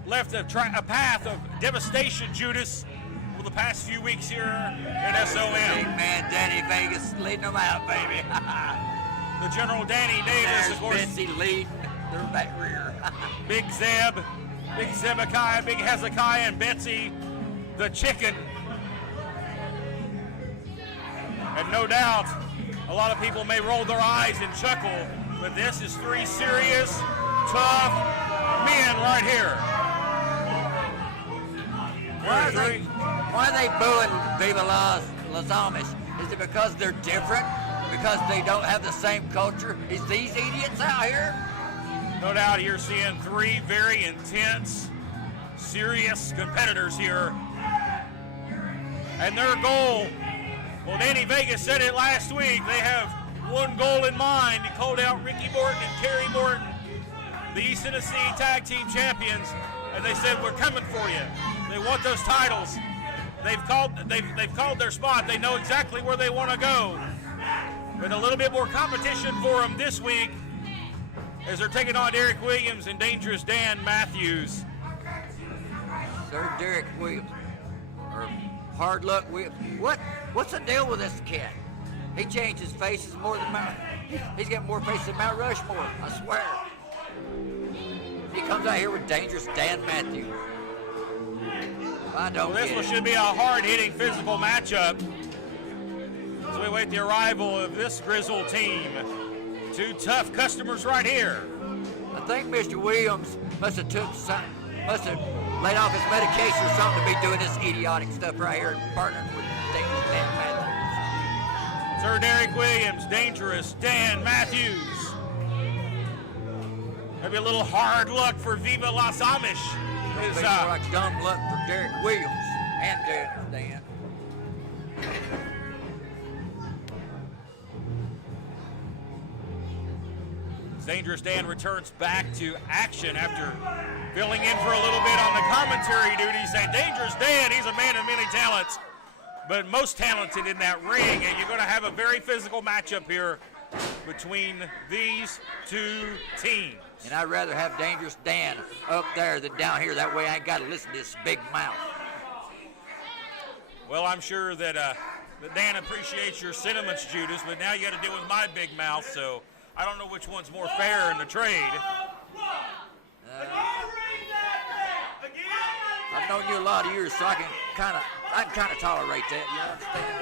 left a path of devastation, Judas, over the past few weeks here at SOM. Big man Danny Vegas leading them out, baby. The General Danny Davis, There's of course. Betsy leading their back rear. Big Zeb, Big Zebekiah, Big Hezekiah, and Betsy, the chicken. And no doubt, a lot of people may roll their eyes and chuckle, but this is three serious, tough men right here. Why are they booing Viva Las Amish? Is it because they're different? Because they don't have the same culture? Is these idiots out here? No doubt you're seeing three very intense, serious competitors here. And their goal, well, Danny Vegas said it last week, they have one goal in mind. He called out Ricky Morton and Kerry Morton, the East Tennessee Tag Team Champions, and they said, we're coming for you. They want those titles. They've called their spot. They know exactly where they want to go. But a little bit more competition for them this week as they're taking on Derek Williams and Dangerous Dan Matthews. Sir Derek Williams, or Hard Luck Williams. What's the deal with this kid? He changed his faces more than he's got more faces than Mount Rushmore, I swear. He comes out here with Dangerous Dan Matthews. I don't Well, this one should be a hard-hitting physical matchup as we wait the arrival of this grizzled team. Two tough customers right here. I think Mr. Williams must have laid off his medication or something to be doing this idiotic stuff right here and partnering with Dangerous Dan Matthews. Sir Derek Williams, Dangerous Dan Matthews. Maybe a little hard luck for Viva Las Amish. It's like dumb luck for Derek Williams and Dangerous Dan. Dangerous Dan returns back to action after filling in for a little bit on the commentary duties. And Dangerous Dan, he's a man of many talents, but most talented in that ring. And you're going to have a very physical matchup here between these two teams. And I'd rather have Dangerous Dan up there than down here. That way I ain't got to listen to this big mouth. Well, I'm sure that Dan appreciates your sentiments, Judas, but now you got to deal with my big mouth, so I don't know which one's more fair in the trade. I've known you a lot of years, so I can kind of tolerate that. You understand?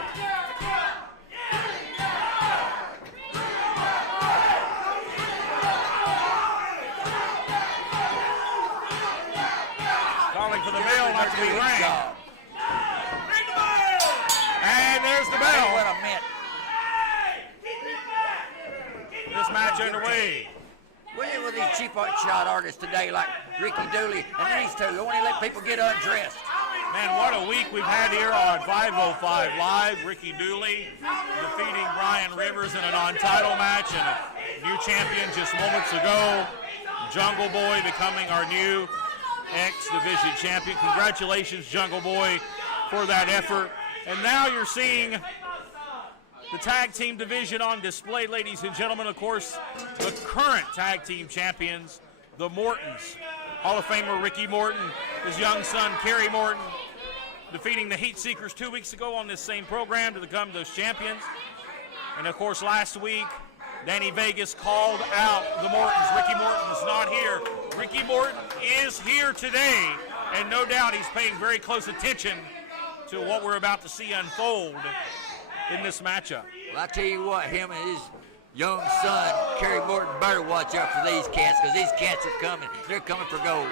Calling for the bell not to be rang. And there's the bell. What I meant. This match underway. What is with these cheap shot artists today, like Ricky Dooley and these two? They want to let people get undressed. Man, what a week we've had here on 505 Live. Ricky Dooley defeating Brian Rivers in a non-title match, and a new champion just moments ago. Jungle Boy becoming our new X Division champion. Congratulations, Jungle Boy, for that effort. And now you're seeing the tag team division on display, ladies and gentlemen. Of course, the current tag team champions, the Mortons. Hall of Famer Ricky Morton, his young son Kerry Morton, defeating the Heat Seekers 2 weeks ago on this same program to become those champions. And of course, last week, Danny Vegas called out the Mortons. Ricky Morton is not here. Ricky Morton is here today, and no doubt he's paying very close attention to what we're about to see unfold in this matchup. Well, I tell you what, him and his young son, Kerry Morton, better watch out for these cats, because these cats are coming. They're coming for gold.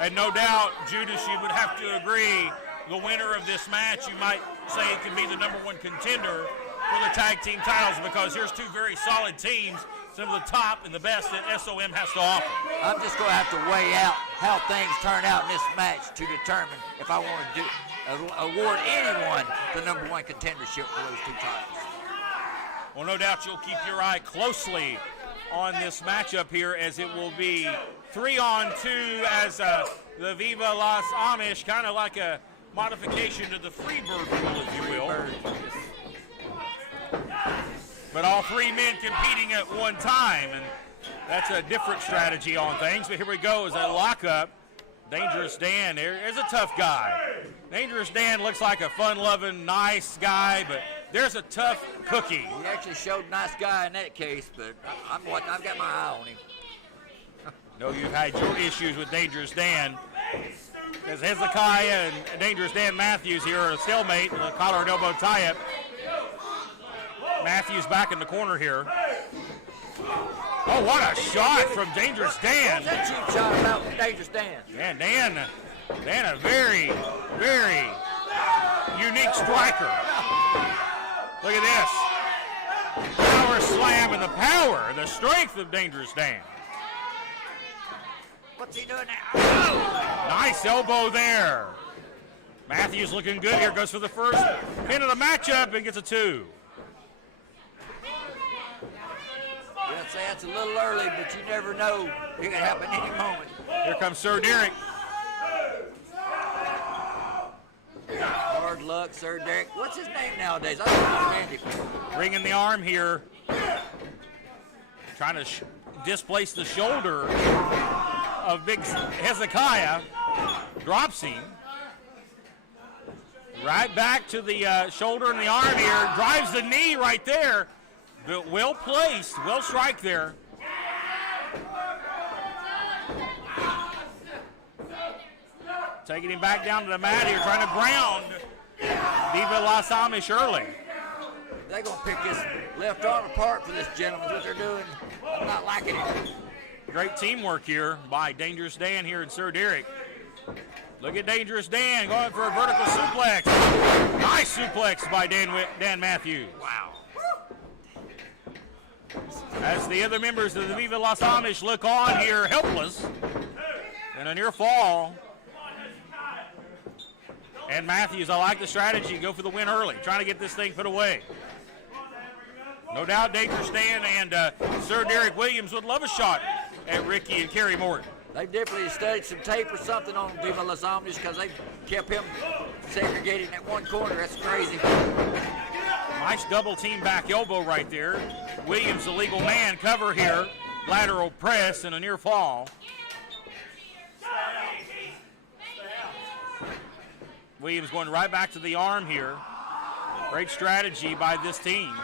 And no doubt, Judas, you would have to agree, the winner of this match, you might say, could be the #1 contender for the tag team titles, because here's two very solid teams, some of the top and the best that SOM has to offer. I'm just going to have to weigh out how things turn out in this match to determine if I want to award anyone the #1 contendership for those two titles. Well, no doubt you'll keep your eye closely on this matchup here, as it will be 3-on-2 as the Viva Las Amish, kind of like a modification to the Freebird rule, if you will. But all three men competing at one time, and that's a different strategy on things. But here we go as a lockup. Dangerous Dan is a tough guy. Dangerous Dan looks like a fun-loving, nice guy, but there's a tough cookie. He actually showed nice guy in that case, but I've got my eye on him. No, you've had your issues with Dangerous Dan. As Hezekiah and Dangerous Dan Matthews here are a stalemate, the collar and elbow tie-up. Matthews back in the corner here. Oh, what a shot from Dangerous Dan. What was that cheap shot about Dangerous Dan? Man, Dan, a very, very unique striker. Look at this. Power slam and the power, the strength of Dangerous Dan. What's he doing now? Oh! Nice elbow there. Matthews looking good here. Goes for the first pin of the matchup and gets a 2. I'd say that's a little early, but you never know. It can happen any moment. Here comes Sir Derek. Hard luck, Sir Derek. What's his name nowadays? I don't understand him. Ringing the arm here. Trying to displace the shoulder of Big Hezekiah. Drops him. Right back to the shoulder and the arm here. Drives the knee right there. But well placed, well strike there. Taking him back down to the mat here, trying to ground Viva Las Amish early. They're going to pick his left arm apart for this gentleman, what they're doing. I'm not liking it. Great teamwork here by Dangerous Dan here and Sir Derek. Look at Dangerous Dan going for a vertical suplex. Nice suplex by Dan Matthews. Wow. As the other members of the Viva Las Amish look on here, helpless. And a near fall. And Matthews, I like the strategy. Go for the win early. Trying to get this thing put away. No doubt Dangerous Dan and Sir Derek Williams would love a shot at Ricky and Kerry Morton. They've definitely studied some tape or something on Viva Las Amish, because they kept him segregated in that one corner. That's crazy. Nice double team back elbow right there. Williams, the legal man, cover here. Lateral press and a near fall. Williams going right back to the arm here. Great strategy by this team.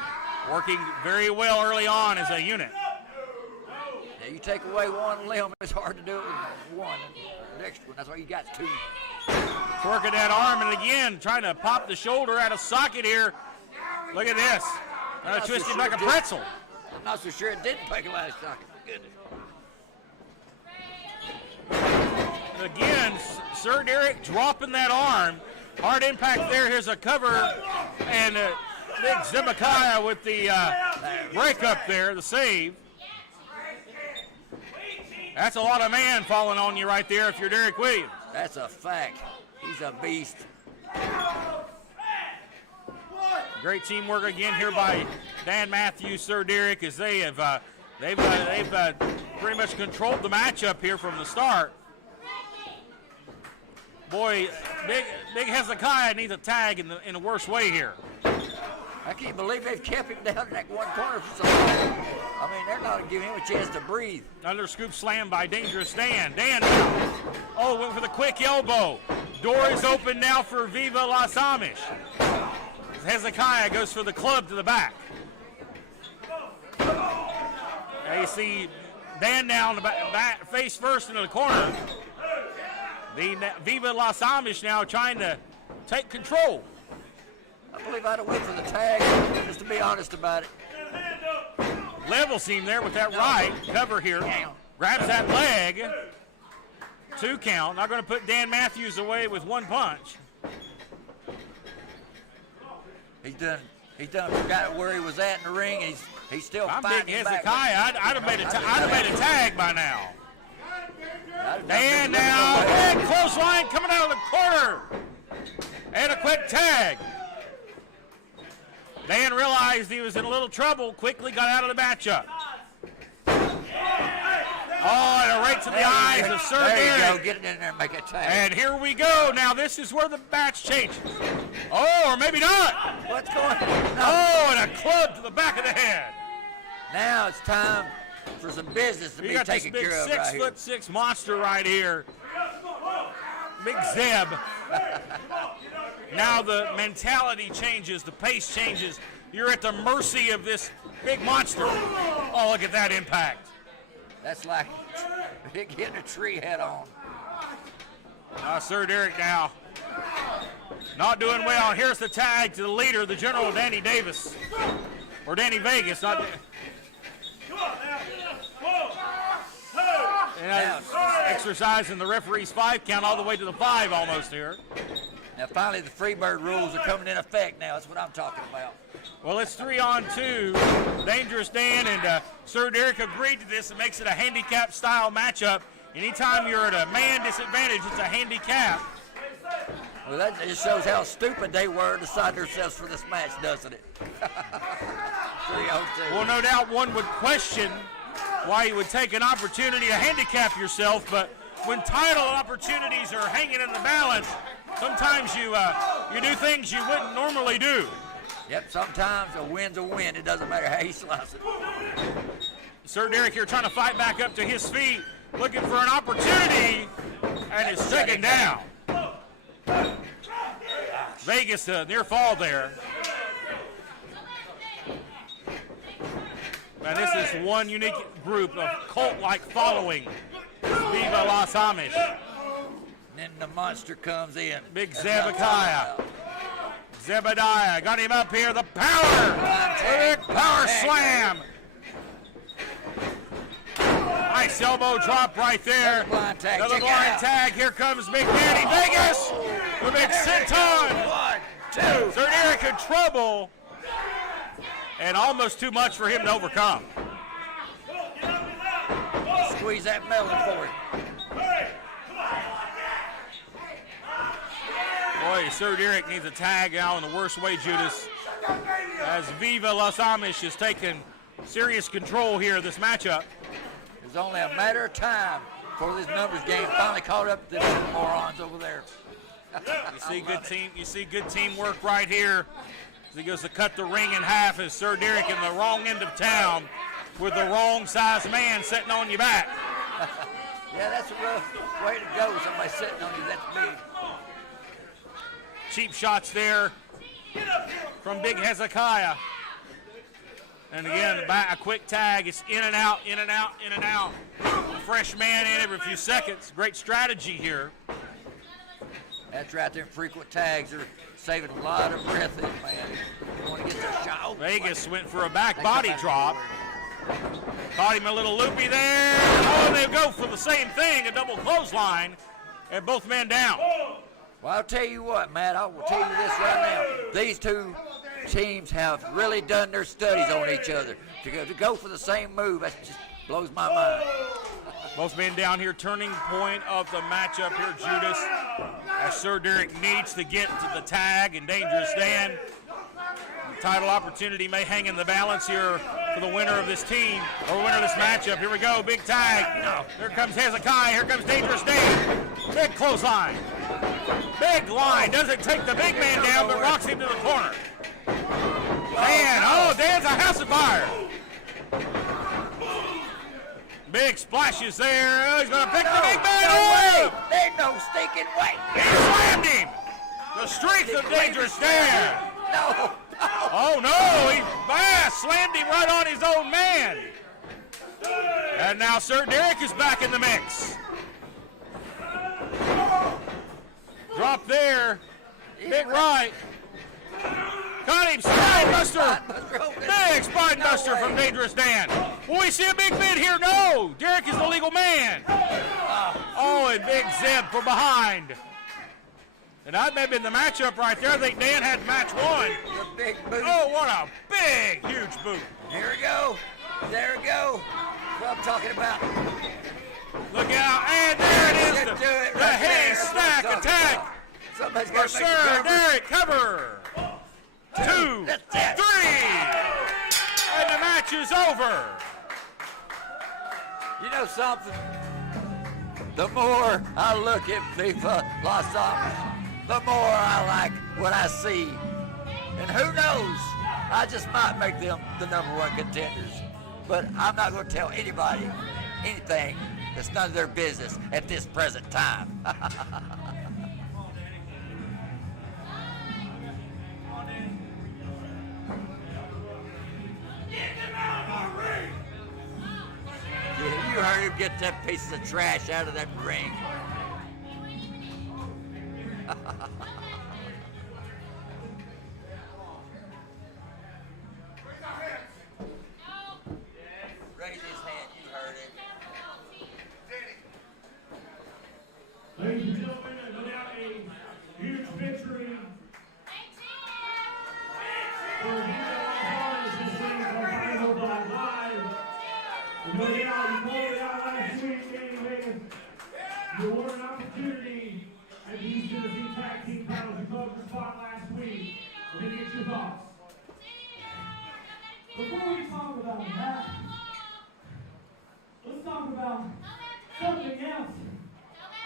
Working very well early on as a unit. Yeah, you take away one limb, it's hard to do it with one. The next one, that's why you got 2. Working that arm, and again, trying to pop the shoulder out of socket here. Look at this. Twist him like a pretzel. I'm not so sure it didn't take him out of socket. Goodness. Again, Sir Derek dropping that arm. Hard impact there. Here's a cover. And Big Zemekiah with the break up there, the save. That's a lot of man falling on you right there if you're Derek Williams. That's a fact. He's a beast. Great teamwork again here by Dan Matthews, Sir Derek, as they have they've pretty much controlled the matchup here from the start. Boy, Big Hezekiah needs a tag in the worst way here. I can't believe they've kept him down in that one corner for so long. I mean, they're ought to give him a chance to breathe. Under scoop slam by Dangerous Dan. Dan, oh, went for the quick elbow. Door is open now for Viva Las Amish. Hezekiah goes for the club to the back. Now you see Dan now in the back, face first into the corner. The Viva Las Amish now trying to take control. I believe I'd have went for the tag, just to be honest about it. Levels him there with that right cover here. Grabs that leg. 2 count. Not going to put Dan Matthews away with 1 punch. He's done forgot where he was at in the ring, and he's still fighting. Big Hezekiah. I'd have made a tag by now. And now, big clothesline coming out of the corner. And a quick tag. Dan realized he was in a little trouble, quickly got out of the matchup. Oh, and a right to the eyes of Sir There Derek. you go, get it in there and make a tag. And here we go. Now this is where the match changes. Oh, or maybe not. What's going on? No. Oh, and a club to the back of the head. Now it's time for some business to be taken care of right here. 6'6" monster right here. Big Zeb. Now the mentality changes, the pace changes. You're at the mercy of this big monster. Oh, look at that impact. That's like hitting a tree head on. Sir Derek now not doing well. Here's the tag to the leader, the General Danny Davis. Or Danny Vegas, not exercising the referee's 5 count all the way to the 5 almost here. Now finally the Freebird rules are coming in effect now. That's what I'm talking about. Well, it's 3-on-2. Dangerous Dan and Sir Derek agreed to this. It makes it a handicap style matchup. Anytime you're at a man disadvantage, it's a handicap. Well, that just shows how stupid they were to decide themselves for this match, doesn't it? 3-on-2. Well, no doubt one would question why you would take an opportunity to handicap yourself, but when title opportunities are hanging in the balance, sometimes you do things you wouldn't normally do. Yep, sometimes a win's a win. It doesn't matter how you slice it. Sir Derek here trying to fight back up to his feet, looking for an opportunity, and is taken down. Vegas, near fall there. Man, this is one unique group of cult-like following. Viva Las Amish. Then the monster comes in. Big Zebekiah. Zebediah got him up here. The power. Big power slam. Nice elbow drop right there. Another blind tag. Here comes Big Danny Vegas. The big senton. 1, 2. Sir Derek in trouble. And almost too much for him to overcome. Squeeze that melon for him. Boy, Sir Derek needs a tag now in the worst way, Judas. As Viva Las Amish is taking serious control here of this matchup. It's only a matter of time before this numbers game finally caught up to the morons over there. You see good teamwork right here. As he goes to cut the ring in half as Sir Derek in the wrong end of town with the wrong size man sitting on your back. Yeah, that's a rough way to go. Somebody sitting on you, that's big. Cheap shots there from Big Hezekiah. And again, a quick tag. It's in and out, in and out, in and out. Fresh man in every few seconds. Great strategy here. That's right there. Frequent tags are saving a lot of breath in, man. You want to get the shot. Vegas went for a back body drop. Caught him a little loopy there. Oh, and they go for the same thing, a double clothesline, and both men down. Well, I'll tell you what, Matt, I will tell you this right now. These two teams have really done their studies on each other. To go for the same move, that just blows my mind. Both men down here, turning point of the matchup here, Judas. As Sir Derek needs to get to the tag, and Dangerous Dan. The title opportunity may hang in the balance here for the winner of this team, or winner of this matchup. Here we go, big tag. Here comes Hezekiah, here comes Dangerous Dan. Big clothesline. Big line, doesn't take the big man down, but rocks him to the corner. Dan, Dan's a house of fire. Big splashes there. Oh, he's going to pick the big man up. There's no stinking way. He slammed him. The strength of Dangerous Dan. No. Oh, no. He slammed him right on his own man. And now Sir Derek is back in the mix. Drop there. Hit right. Got him. Spine buster. Big spine buster from Dangerous Dan. Will we see a big bid here? No. Derek is the legal man. Oh, and big zip from behind. And that may have been the matchup right there. I think Dan had match one. The big boot. Oh, what a big, huge boot. Here we go. There we go. What I'm talking about. Look out. And there it is. The haystack attack. Somebody's For got to make the Sir cover. Derek, cover. 2, 3. And the match is over. You know something? The more I look at FIFA Los Angeles, the more I like what I see. And who knows? I just might make them the #1 contenders. But I'm not going to tell anybody anything that's none of their business at this present time. You heard him get that piece of trash out of that ring. Raise his hand, you heard it. Ladies and gentlemen, no doubt a huge victory for Alvarez this week on Final Live. No doubt, you pulled it out last week, Danny Vegas. You won an opportunity at the East Tennessee Tag Team Titles. You closed the spot last week. Let me get your thoughts. Before we talk about that, let's talk about something else.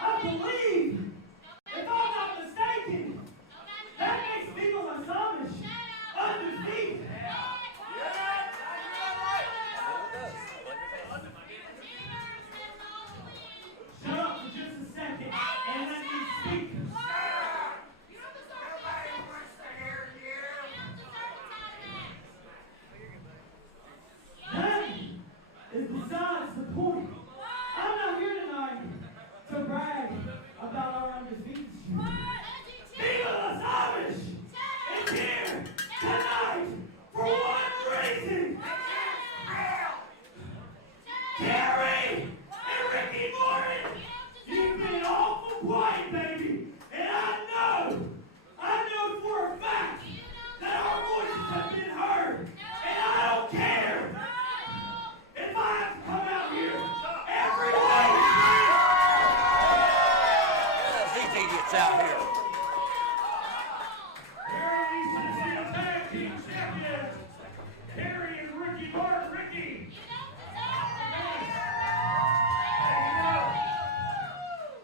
I believe, if I'm not mistaken, that makes people astonished, undefeated. Shut up for just a second and let me speak. That is besides the point. I'm not here tonight to brag about our undefeated streak. Viva Los Amish is here tonight for one reason. Terry and Ricky Morton, you've been awful quiet, baby. And I know for a fact that our voices have been heard. And I don't care if I have to come out here every These idiots out here. Here are these Tennessee Tag Team champions, Terry and Ricky Martin. Ricky.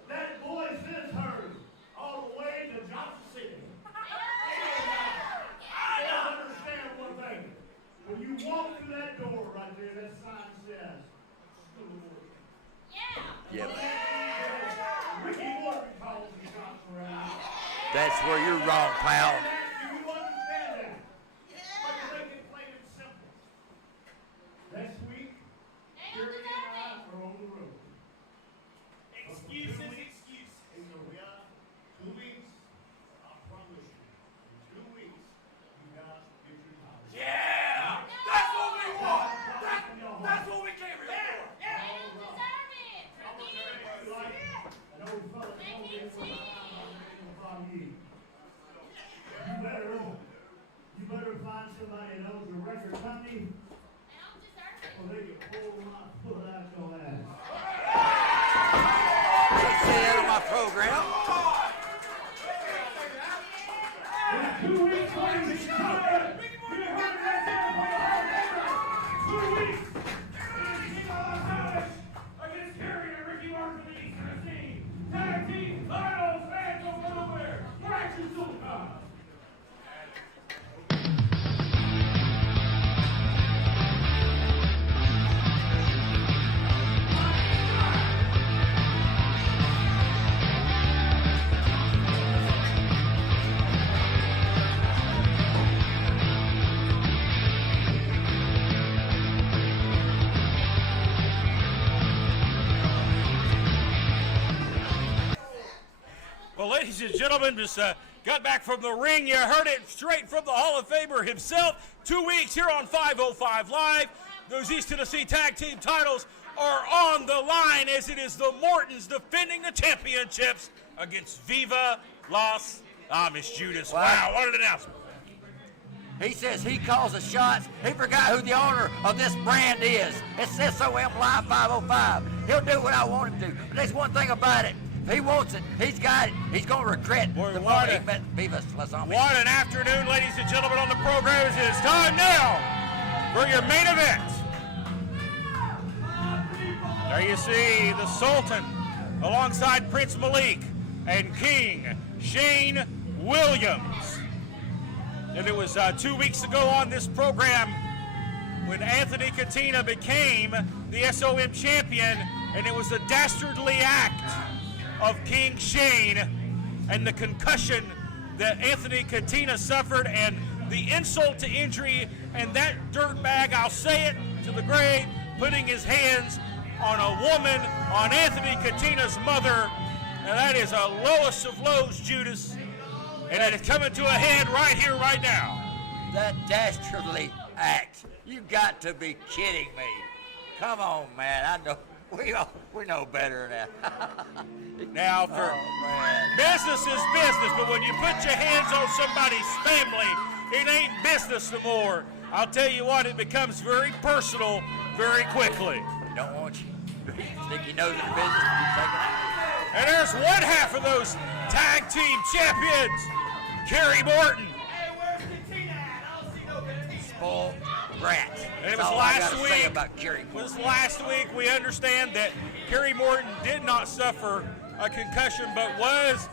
That voice is heard all the way to Johnson City. I understand one thing. When you walk through that door right there, that sign says, School of Warriors. Yeah, man. Ricky Morton calls the shots around. That's where you're wrong, pal. Do you understand that? But to make it plain and simple. Next week, Jerry and I are on the road. Excuses. In Korea, 2 weeks, I promise you, in 2 weeks, you guys get your time. Yeah! That's what we want! That's what we came here for! An old fella told me it's about you. You better find somebody that owns a record company, or they can pull my foot out your ass. Let's say that on my program. In 2 weeks, ladies and gentlemen, you heard that sound. 2 weeks. Against Terry and Ricky Martin from the East Tennessee Tag Team Titles. Fans don't go nowhere. We're actually still time. Ladies and gentlemen, just got back from the ring. You heard it straight from the Hall of Famer himself. 2 weeks here on 505 Live. Those East Tennessee Tag Team titles are on the line as it is the Mortons defending the championships against Viva Las Miss Judas. Wow, what an announcement. He says he calls the shots. He forgot who the owner of this brand is. It's SOM Live 505. He'll do what I want him to. But there's one thing about it. If he wants it, he's got it. He's going to regret the part he met Viva Las Army. What an afternoon, ladies and gentlemen, on the program. It is time now for your main event. There you see the Sultan alongside Prince Malik and King Shane Williams. And it was 2 weeks ago on this program when Anthony Katina became the SOM champion, and it was the dastardly act of King Shane and the concussion that Anthony Katina suffered and the insult to injury, and that dirtbag, I'll say it to the grave, putting his hands on a woman, on Anthony Katina's mother, and that is a lowest of lows, Judas. And it is coming to a head right here, right now. That dastardly act. You got to be kidding me. Come on, man. I know we know better now. Now, for business is business, but when you put your hands on somebody's family, it ain't business no more. I'll tell you what, it becomes very personal very quickly. Don't want you. Think you know the business? And there's one half of those tag team champions, Kerry Morton. Hey, where's Katina at? I don't see no Katina. Spoiled brat. And it That's was all I last gotta say week. about Kerry Morton. Was last week. We understand that Kerry Morton did not suffer a concussion, but was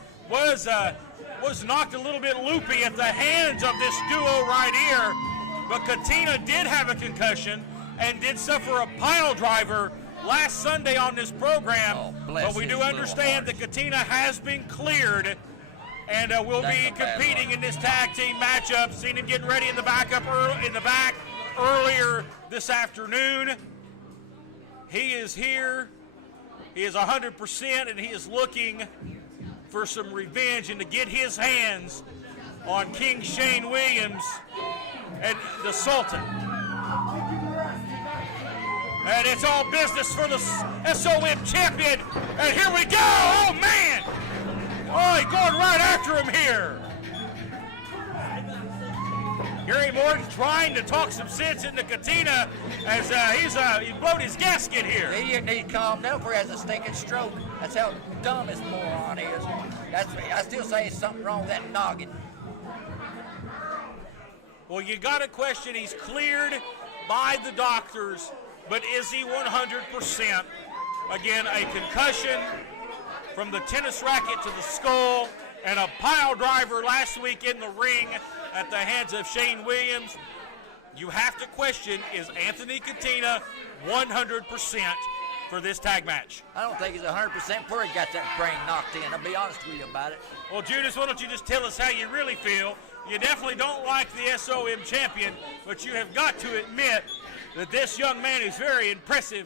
knocked a little bit loopy at the hands of this duo right here. But Katina did have a concussion and did suffer a pile driver last Sunday on this program. But we do understand that Katina has been cleared and will be competing in this tag team matchup. Seen him getting ready in the back earlier this afternoon. He is here. He is 100%, and he is looking for some revenge and to get his hands on King Shane Williams and the Sultan. And it's all business for the SOM champion. And here we go. Oh, man. Oh, he's going right after him here. Kerry Morton trying to talk some sense into Katina as he's blowed his gasket here. He didn't need to calm down before he has a stinking stroke. That's how dumb this moron is. I still say there's something wrong with that noggin. Well, you got to question, he's cleared by the doctors, but is he 100%? Again, a concussion from the tennis racket to the skull and a pile driver last week in the ring at the hands of Shane Williams. You have to question, is Anthony Katina 100% for this tag match? I don't think he's 100% before he got that brain knocked in. I'll be honest with you about it. Well, Judas, why don't you just tell us how you really feel? You definitely don't like the SOM champion, but you have got to admit that this young man is very impressive,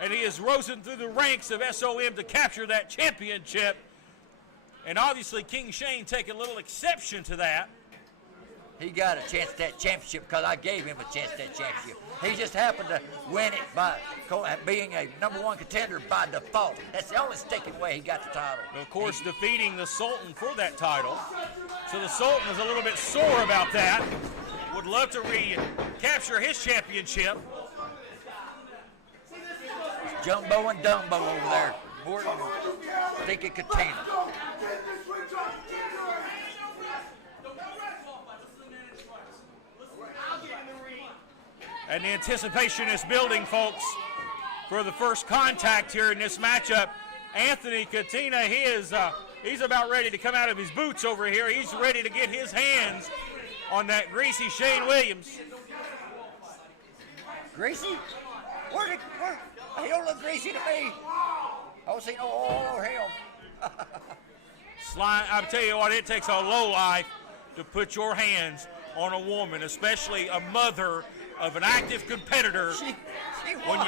and he has risen through the ranks of SOM to capture that championship. And obviously, King Shane taking a little exception to that. He got a chance at that championship because I gave him a chance at that championship. He just happened to win it by being a #1 contender by default. That's the only sticking way he got the title. Of course, defeating the Sultan for that title. So the Sultan is a little bit sore about that. Would love to recapture his championship. Jumbo and Dumbo over there. Morton thinking Katina. And the anticipation is building, folks, for the first contact here in this matchup. Anthony Katina, he's about ready to come out of his boots over here. He's ready to get his hands on that greasy Shane Williams. Greasy? Where? He don't look greasy to me. I don't see no oil or him. I'll tell you what, it takes a low life to put your hands on a woman, especially a mother of an active competitor. When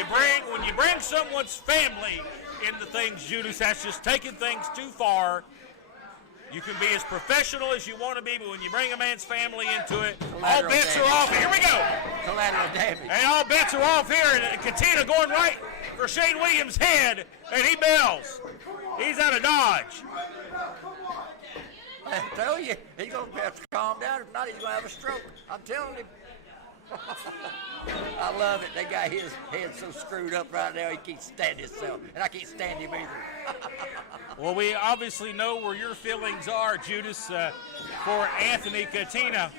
you bring someone's family into things, Judas, that's just taking things too far. You can be as professional as you want to be, but when you bring a man's family into it, all Collateral bets are damage. off. Here we go. Collateral damage. And all bets are off here. And Katina going right for Shane Williams' head, and he bails. He's out of dodge. I tell you, he's going to have to calm down. If not, he's going to have a stroke. I'm telling him. I love it. They got his head so screwed up right now, he can't stand himself. And I can't stand him either. Well, we obviously know where your feelings are, Judas, for Anthony Katina.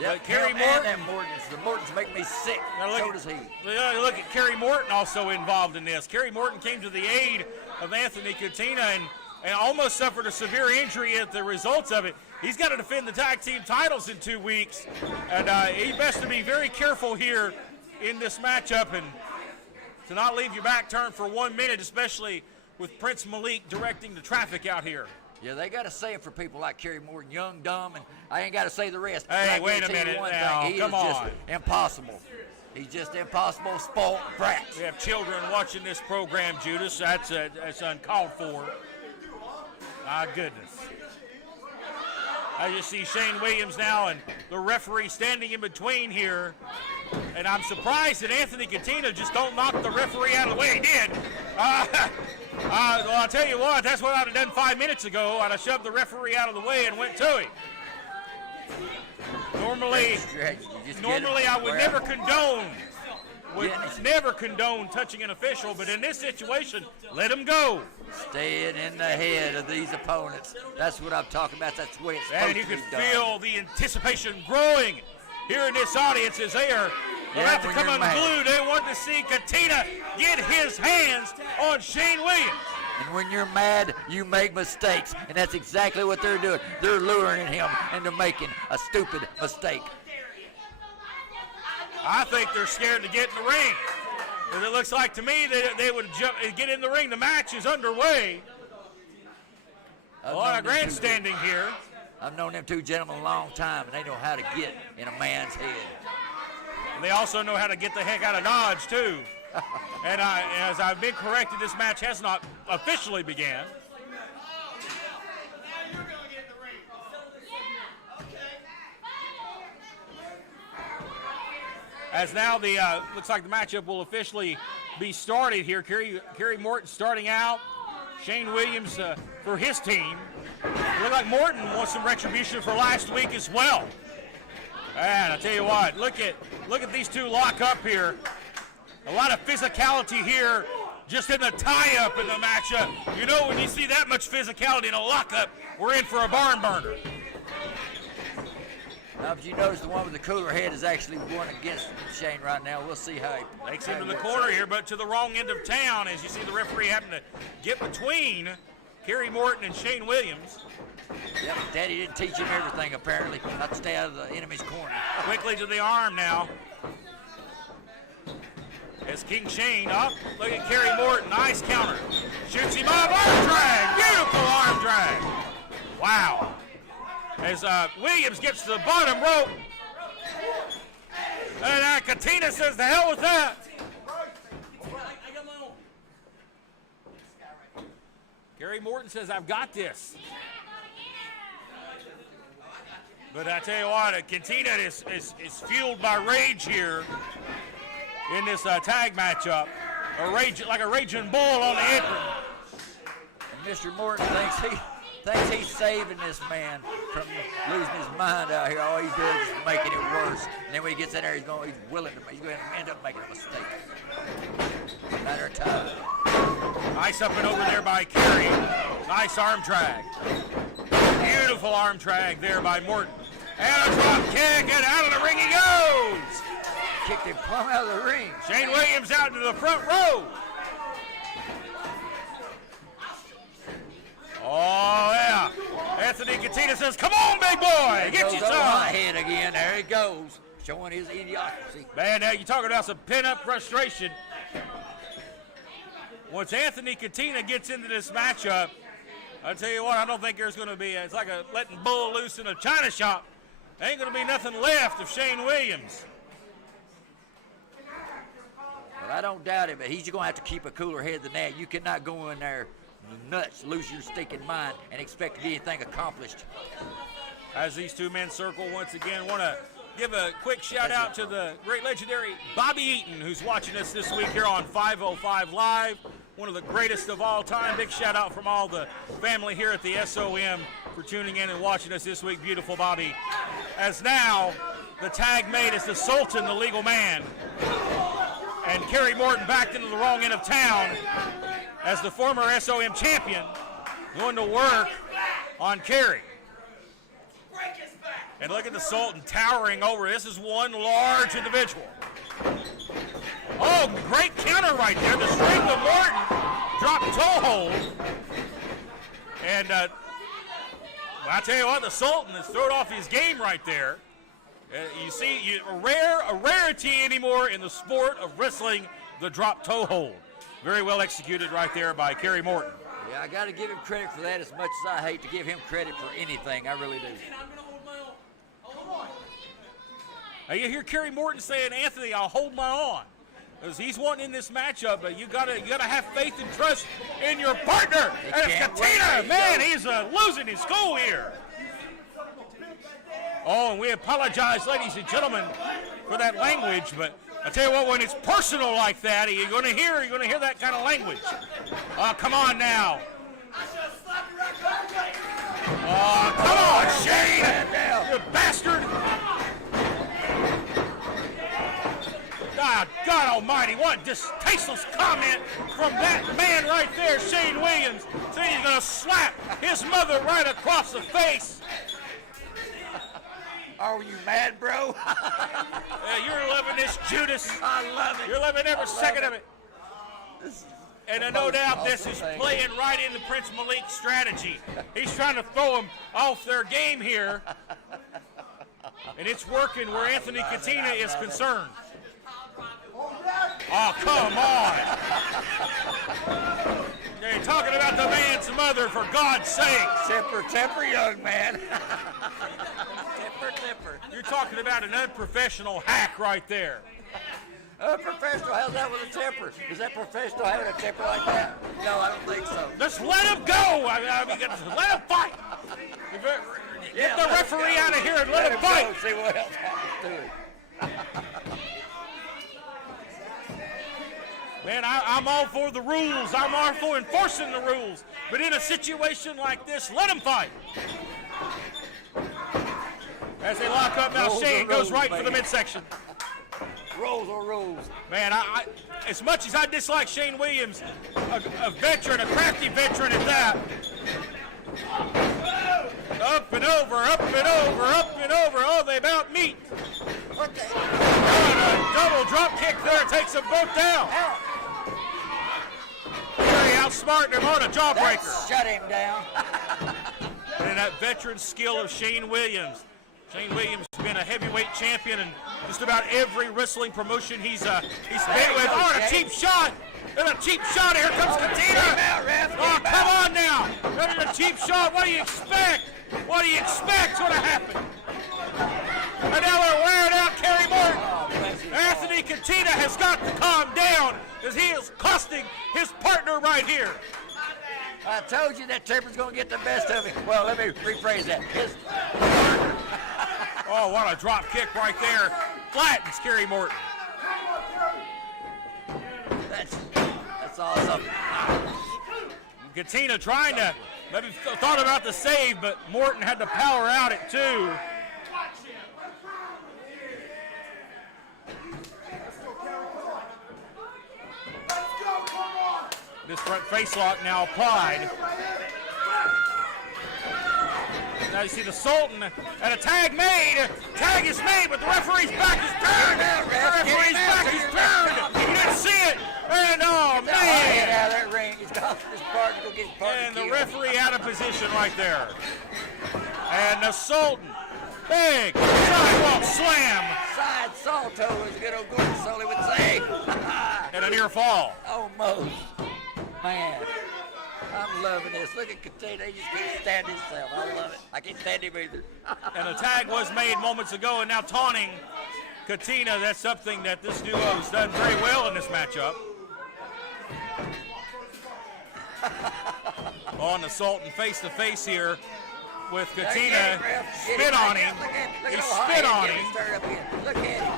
Yep, Kerry him Morton. and Morton's. The Mortons make me sick. So does he. Look at Kerry Morton also involved in this. Kerry Morton came to the aid of Anthony Katina and almost suffered a severe injury at the results of it. He's got to defend the tag team titles in 2 weeks, and he best to be very careful here in this matchup and to not leave your back turned for 1 minute, especially with Prince Malik directing the traffic out here. Yeah, they got to say it for people like Kerry Morton, young, dumb, and I ain't got to say the rest. Hey, But I wait can a tell you minute one now, thing, he come is just on. impossible. He's just impossible, spoiled brat. We have children watching this program, Judas. That's uncalled for. My goodness. I just see Shane Williams now and the referee standing in between here. And I'm surprised that Anthony Katina just don't knock the referee out of the way he did. Well, I'll tell you what, that's what I'd have done 5 minutes ago. I'd have shoved the referee out of the way and went to him. Normally I would never condone touching an official, but in this situation, let him go. Staying in the head of these opponents. That's what I'm talking about. That's the way it's supposed And you to be can done. feel the anticipation growing here in this audience as they are about to when come you're mad. unglued. They want to see Katina get his hands on Shane Williams. And when you're mad, you make mistakes. And that's exactly what they're doing. They're luring him into making a stupid mistake. I think they're scared to get in the ring. And it looks like to me that they would get in the ring. The match is underway. A lot of grandstanding here. I've known them two gentlemen a long time, and they know how to get in a man's head. And they also know how to get the heck out of Dodge, too. And as I've been corrected, this match has not officially began. As now the looks like the matchup will officially be started here. Kerry Morton starting out. Shane Williams for his team. It looked like Morton wants some retribution for last week as well. And I tell you what, look at these two lock up here. A lot of physicality here just in the tie-up in the matchup. You know, when you see that much physicality in a lockup, we're in for a barn burner. Now, if you notice, the one with the cooler head is actually one against Shane right now. We'll see how he takes him to the corner here, but to the wrong end of town, as you see the referee having to get between Kerry Morton and Shane Williams. Yep, Daddy didn't teach him everything, apparently. Not to stay out of the enemy's corner. Quickly to the arm now. As King Shane up, look at Kerry Morton, nice counter. Shoots him up, arm drag, beautiful arm drag. Wow. As Williams gets to the bottom rope. And Katina says, the hell with that. Kerry Morton says, I've got this. But I tell you what, Katina is fueled by rage here in this tag matchup. Like a raging bull on the apron. And Mr. Morton thinks he's saving this man from losing his mind out here. All he's doing is making it worse. And then when he gets in there, he's going to end up making a mistake. Matter of time. Nice up and over there by Kerry. Nice arm drag. Beautiful arm drag there by Morton. And a drop kick, and out of the ring he goes. Kicked him plumb out of the ring. Shane Williams out into the front row. Oh, yeah. Anthony Katina says, come on, big boy. Get you some. My head again. There he goes. Showing his idiocracy. Man, now you're talking about some pent-up frustration. Once Anthony Katina gets into this matchup, I'll tell you what, I don't think there's going to be, it's like letting bull loose in a china shop. There ain't going to be nothing left of Shane Williams. Well, I don't doubt it, but he's going to have to keep a cooler head than that. You cannot go in there nuts, lose your stinking mind, and expect to get anything accomplished. As these two men circle once again, want to give a quick shout out to the great legendary Bobby Eaton, who's watching us this week here on 505 Live. One of the greatest of all time. Big shout out from all the family here at the SOM for tuning in and watching us this week. Beautiful Bobby. As now the tag made is the Sultan, the legal man. And Kerry Morton backed into the wrong end of town as the former SOM champion going to work on Kerry. And look at the Sultan towering over. This is one large individual. Oh, great counter right there. The strength of Morton dropped toe hold. And I tell you what, the Sultan has thrown off his game right there. You see, a rarity anymore in the sport of wrestling, the drop toe hold. Very well executed right there by Kerry Morton. Yeah, I got to give him credit for that as much as I hate to give him credit for anything. I really do. Now you hear Kerry Morton saying, Anthony, I'll hold my on. Because he's wanting in this matchup, but you gotta have faith and trust in your partner. And it's Katina. Man, he's losing his cool here. Oh, and we apologize, ladies and gentlemen, for that language, but I tell you what, when it's personal like that, you're gonna hear that kind of language. Oh, come on now. Oh, come on, Shane! You bastard! God almighty, what distasteful comment from that man right there, Shane Williams, saying he's going to slap his mother right across the face. Are you mad, bro? You're loving this, Judas. I love it. You're loving every second of it. And no doubt this is playing right into Prince Malik's strategy. He's trying to throw him off their game here. And it's working where Anthony Katina is concerned. Oh, come on. You're talking about the man's mother, for God's sake. Temper, young man. Temper. You're talking about an unprofessional hack right there. Unprofessional? How's that with a temper? Is that professional having a temper like that? No, I don't think so. Just let him go. I mean, let him fight. Get the referee out of here and let him fight. See what else happens to him. Man, I'm all for the rules. I'm all for enforcing the rules. But in a situation like this, let them fight. As they lock up now, Shane goes right for the midsection. Rules are rules. Man, I as much as I dislike Shane Williams, a veteran, a crafty veteran at that. Up and over, up and over, up and over. Oh, they about meet. What the? A double drop kick there takes them both down. Very outsmarting him on a jawbreaker. Shut him down. And that veteran skill of Shane Williams. Shane Williams has been a heavyweight champion in just about every wrestling promotion he's been with. Oh, and a cheap shot. And a cheap shot. Here comes Katina. Oh, come on now. And a cheap shot. What do you expect? What do you expect's going to happen? And now they're wearing out Kerry Morton. Anthony Katina has got to calm down as he is costing his partner right here. I told you that temper's going to get the best of him. Well, let me rephrase that. His partner. Oh, what a drop kick right there. Flattens Kerry Morton. That's awesome. Katina trying to, maybe thought about the save, but Morton had to power out it too. This front face lock now applied. Now you see the Sultan and a tag made. Tag is made, but the referee's back is turned. The referee's back is turned. You didn't see it. And oh man! Get out of that ring. He's got his partner. Go get his partner. And the referee out of position right there. And the Sultan, big sidewalk slam. Side salto, as good old Gordon Sully would say. And a near fall. Almost. Man, I'm loving this. Look at Katina. He just can't stand himself. I love it. I can't stand him either. And a tag was made moments ago, and now taunting Katina. That's something that this duo has done very well in this matchup. On the Sultan face to face here with Katina. Spit on him. He spit on him. Look at him.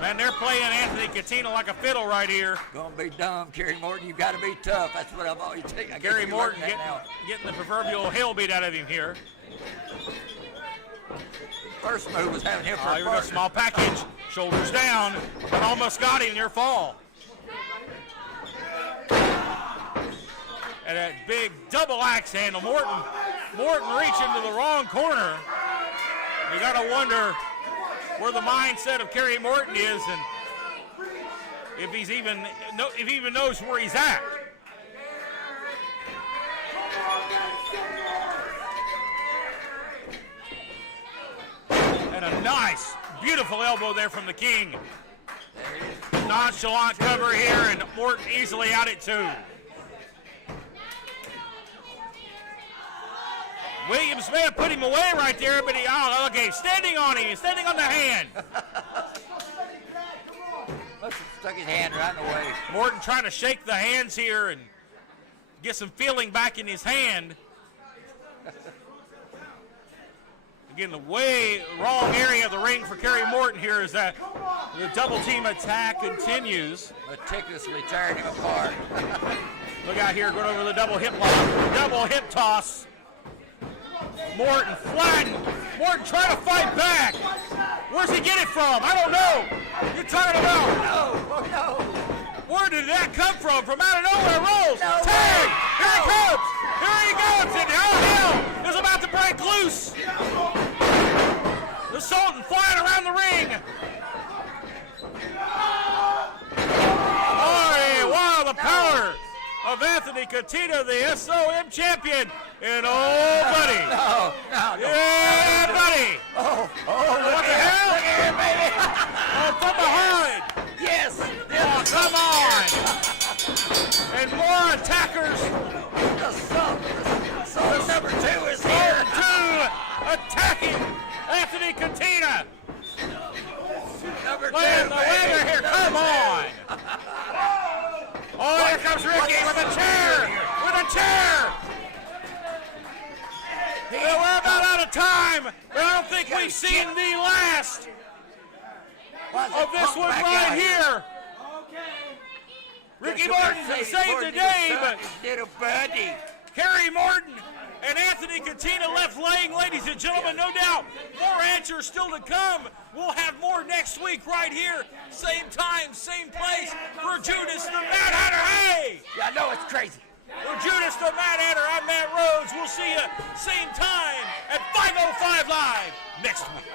Man, they're playing Anthony Katina like a fiddle right here. Gonna be dumb, Kerry Morton. You got to be tough. That's what I've always taken. Gary Morton getting the proverbial hell beat out of him here. First move was having him for a Here goes a small package. Shoulders down. But almost got him near fall. And that big double axe handle. Morton reaching to the wrong corner. You got to wonder where the mindset of Kerry Morton is and if he even knows where he's at. And a nice, beautiful elbow there from the King. Nonchalant cover here, and Morton easily out at 2. Williams may have put him away right there, but okay, standing on him, standing on the hand. Must have stuck his hand right in the way. Morton trying to shake the hands here and get some feeling back in his hand. Again, the way wrong area of the ring for Kerry Morton here is that the double team attack continues. Meticulously tearing him apart. Look out here, going over the double hip lock, double hip toss. Morton flattened. Morton trying to fight back. Where's he get it from? I don't know. You're talking about. No. Where did that come from? From out of nowhere, rolls. No Tag! way. Here he comes! Here he goes! And hell is about to break loose. The Sultan flying around the ring. Oh, wow, the power of Anthony Katina, the SOM champion. And oh, buddy. No. Yeah, buddy. Oh, What the hell? Look at him, baby. Oh, from behind. Yes. Oh, come on. And more attackers. The Sultan number 2 is here. Sultan 2 attacking Anthony Katina. Number 2, Land the ladder here. Come on. Oh, here comes Ricky with a chair. With a chair. Well, we're about out of time, but I don't think we've seen the last of this one right here. Ricky Morton saved the day, but little buddy. Kerry Morton and Anthony Katina left laying, ladies and gentlemen. No doubt more answers still to come. We'll have more next week right here. Same time, same place for Judas the Mad Hatter. Hey! Yeah, I know it's crazy. For Judas the Mad Hatter, I'm Matt Rhodes. We'll see you same time at 5:05 Live next week.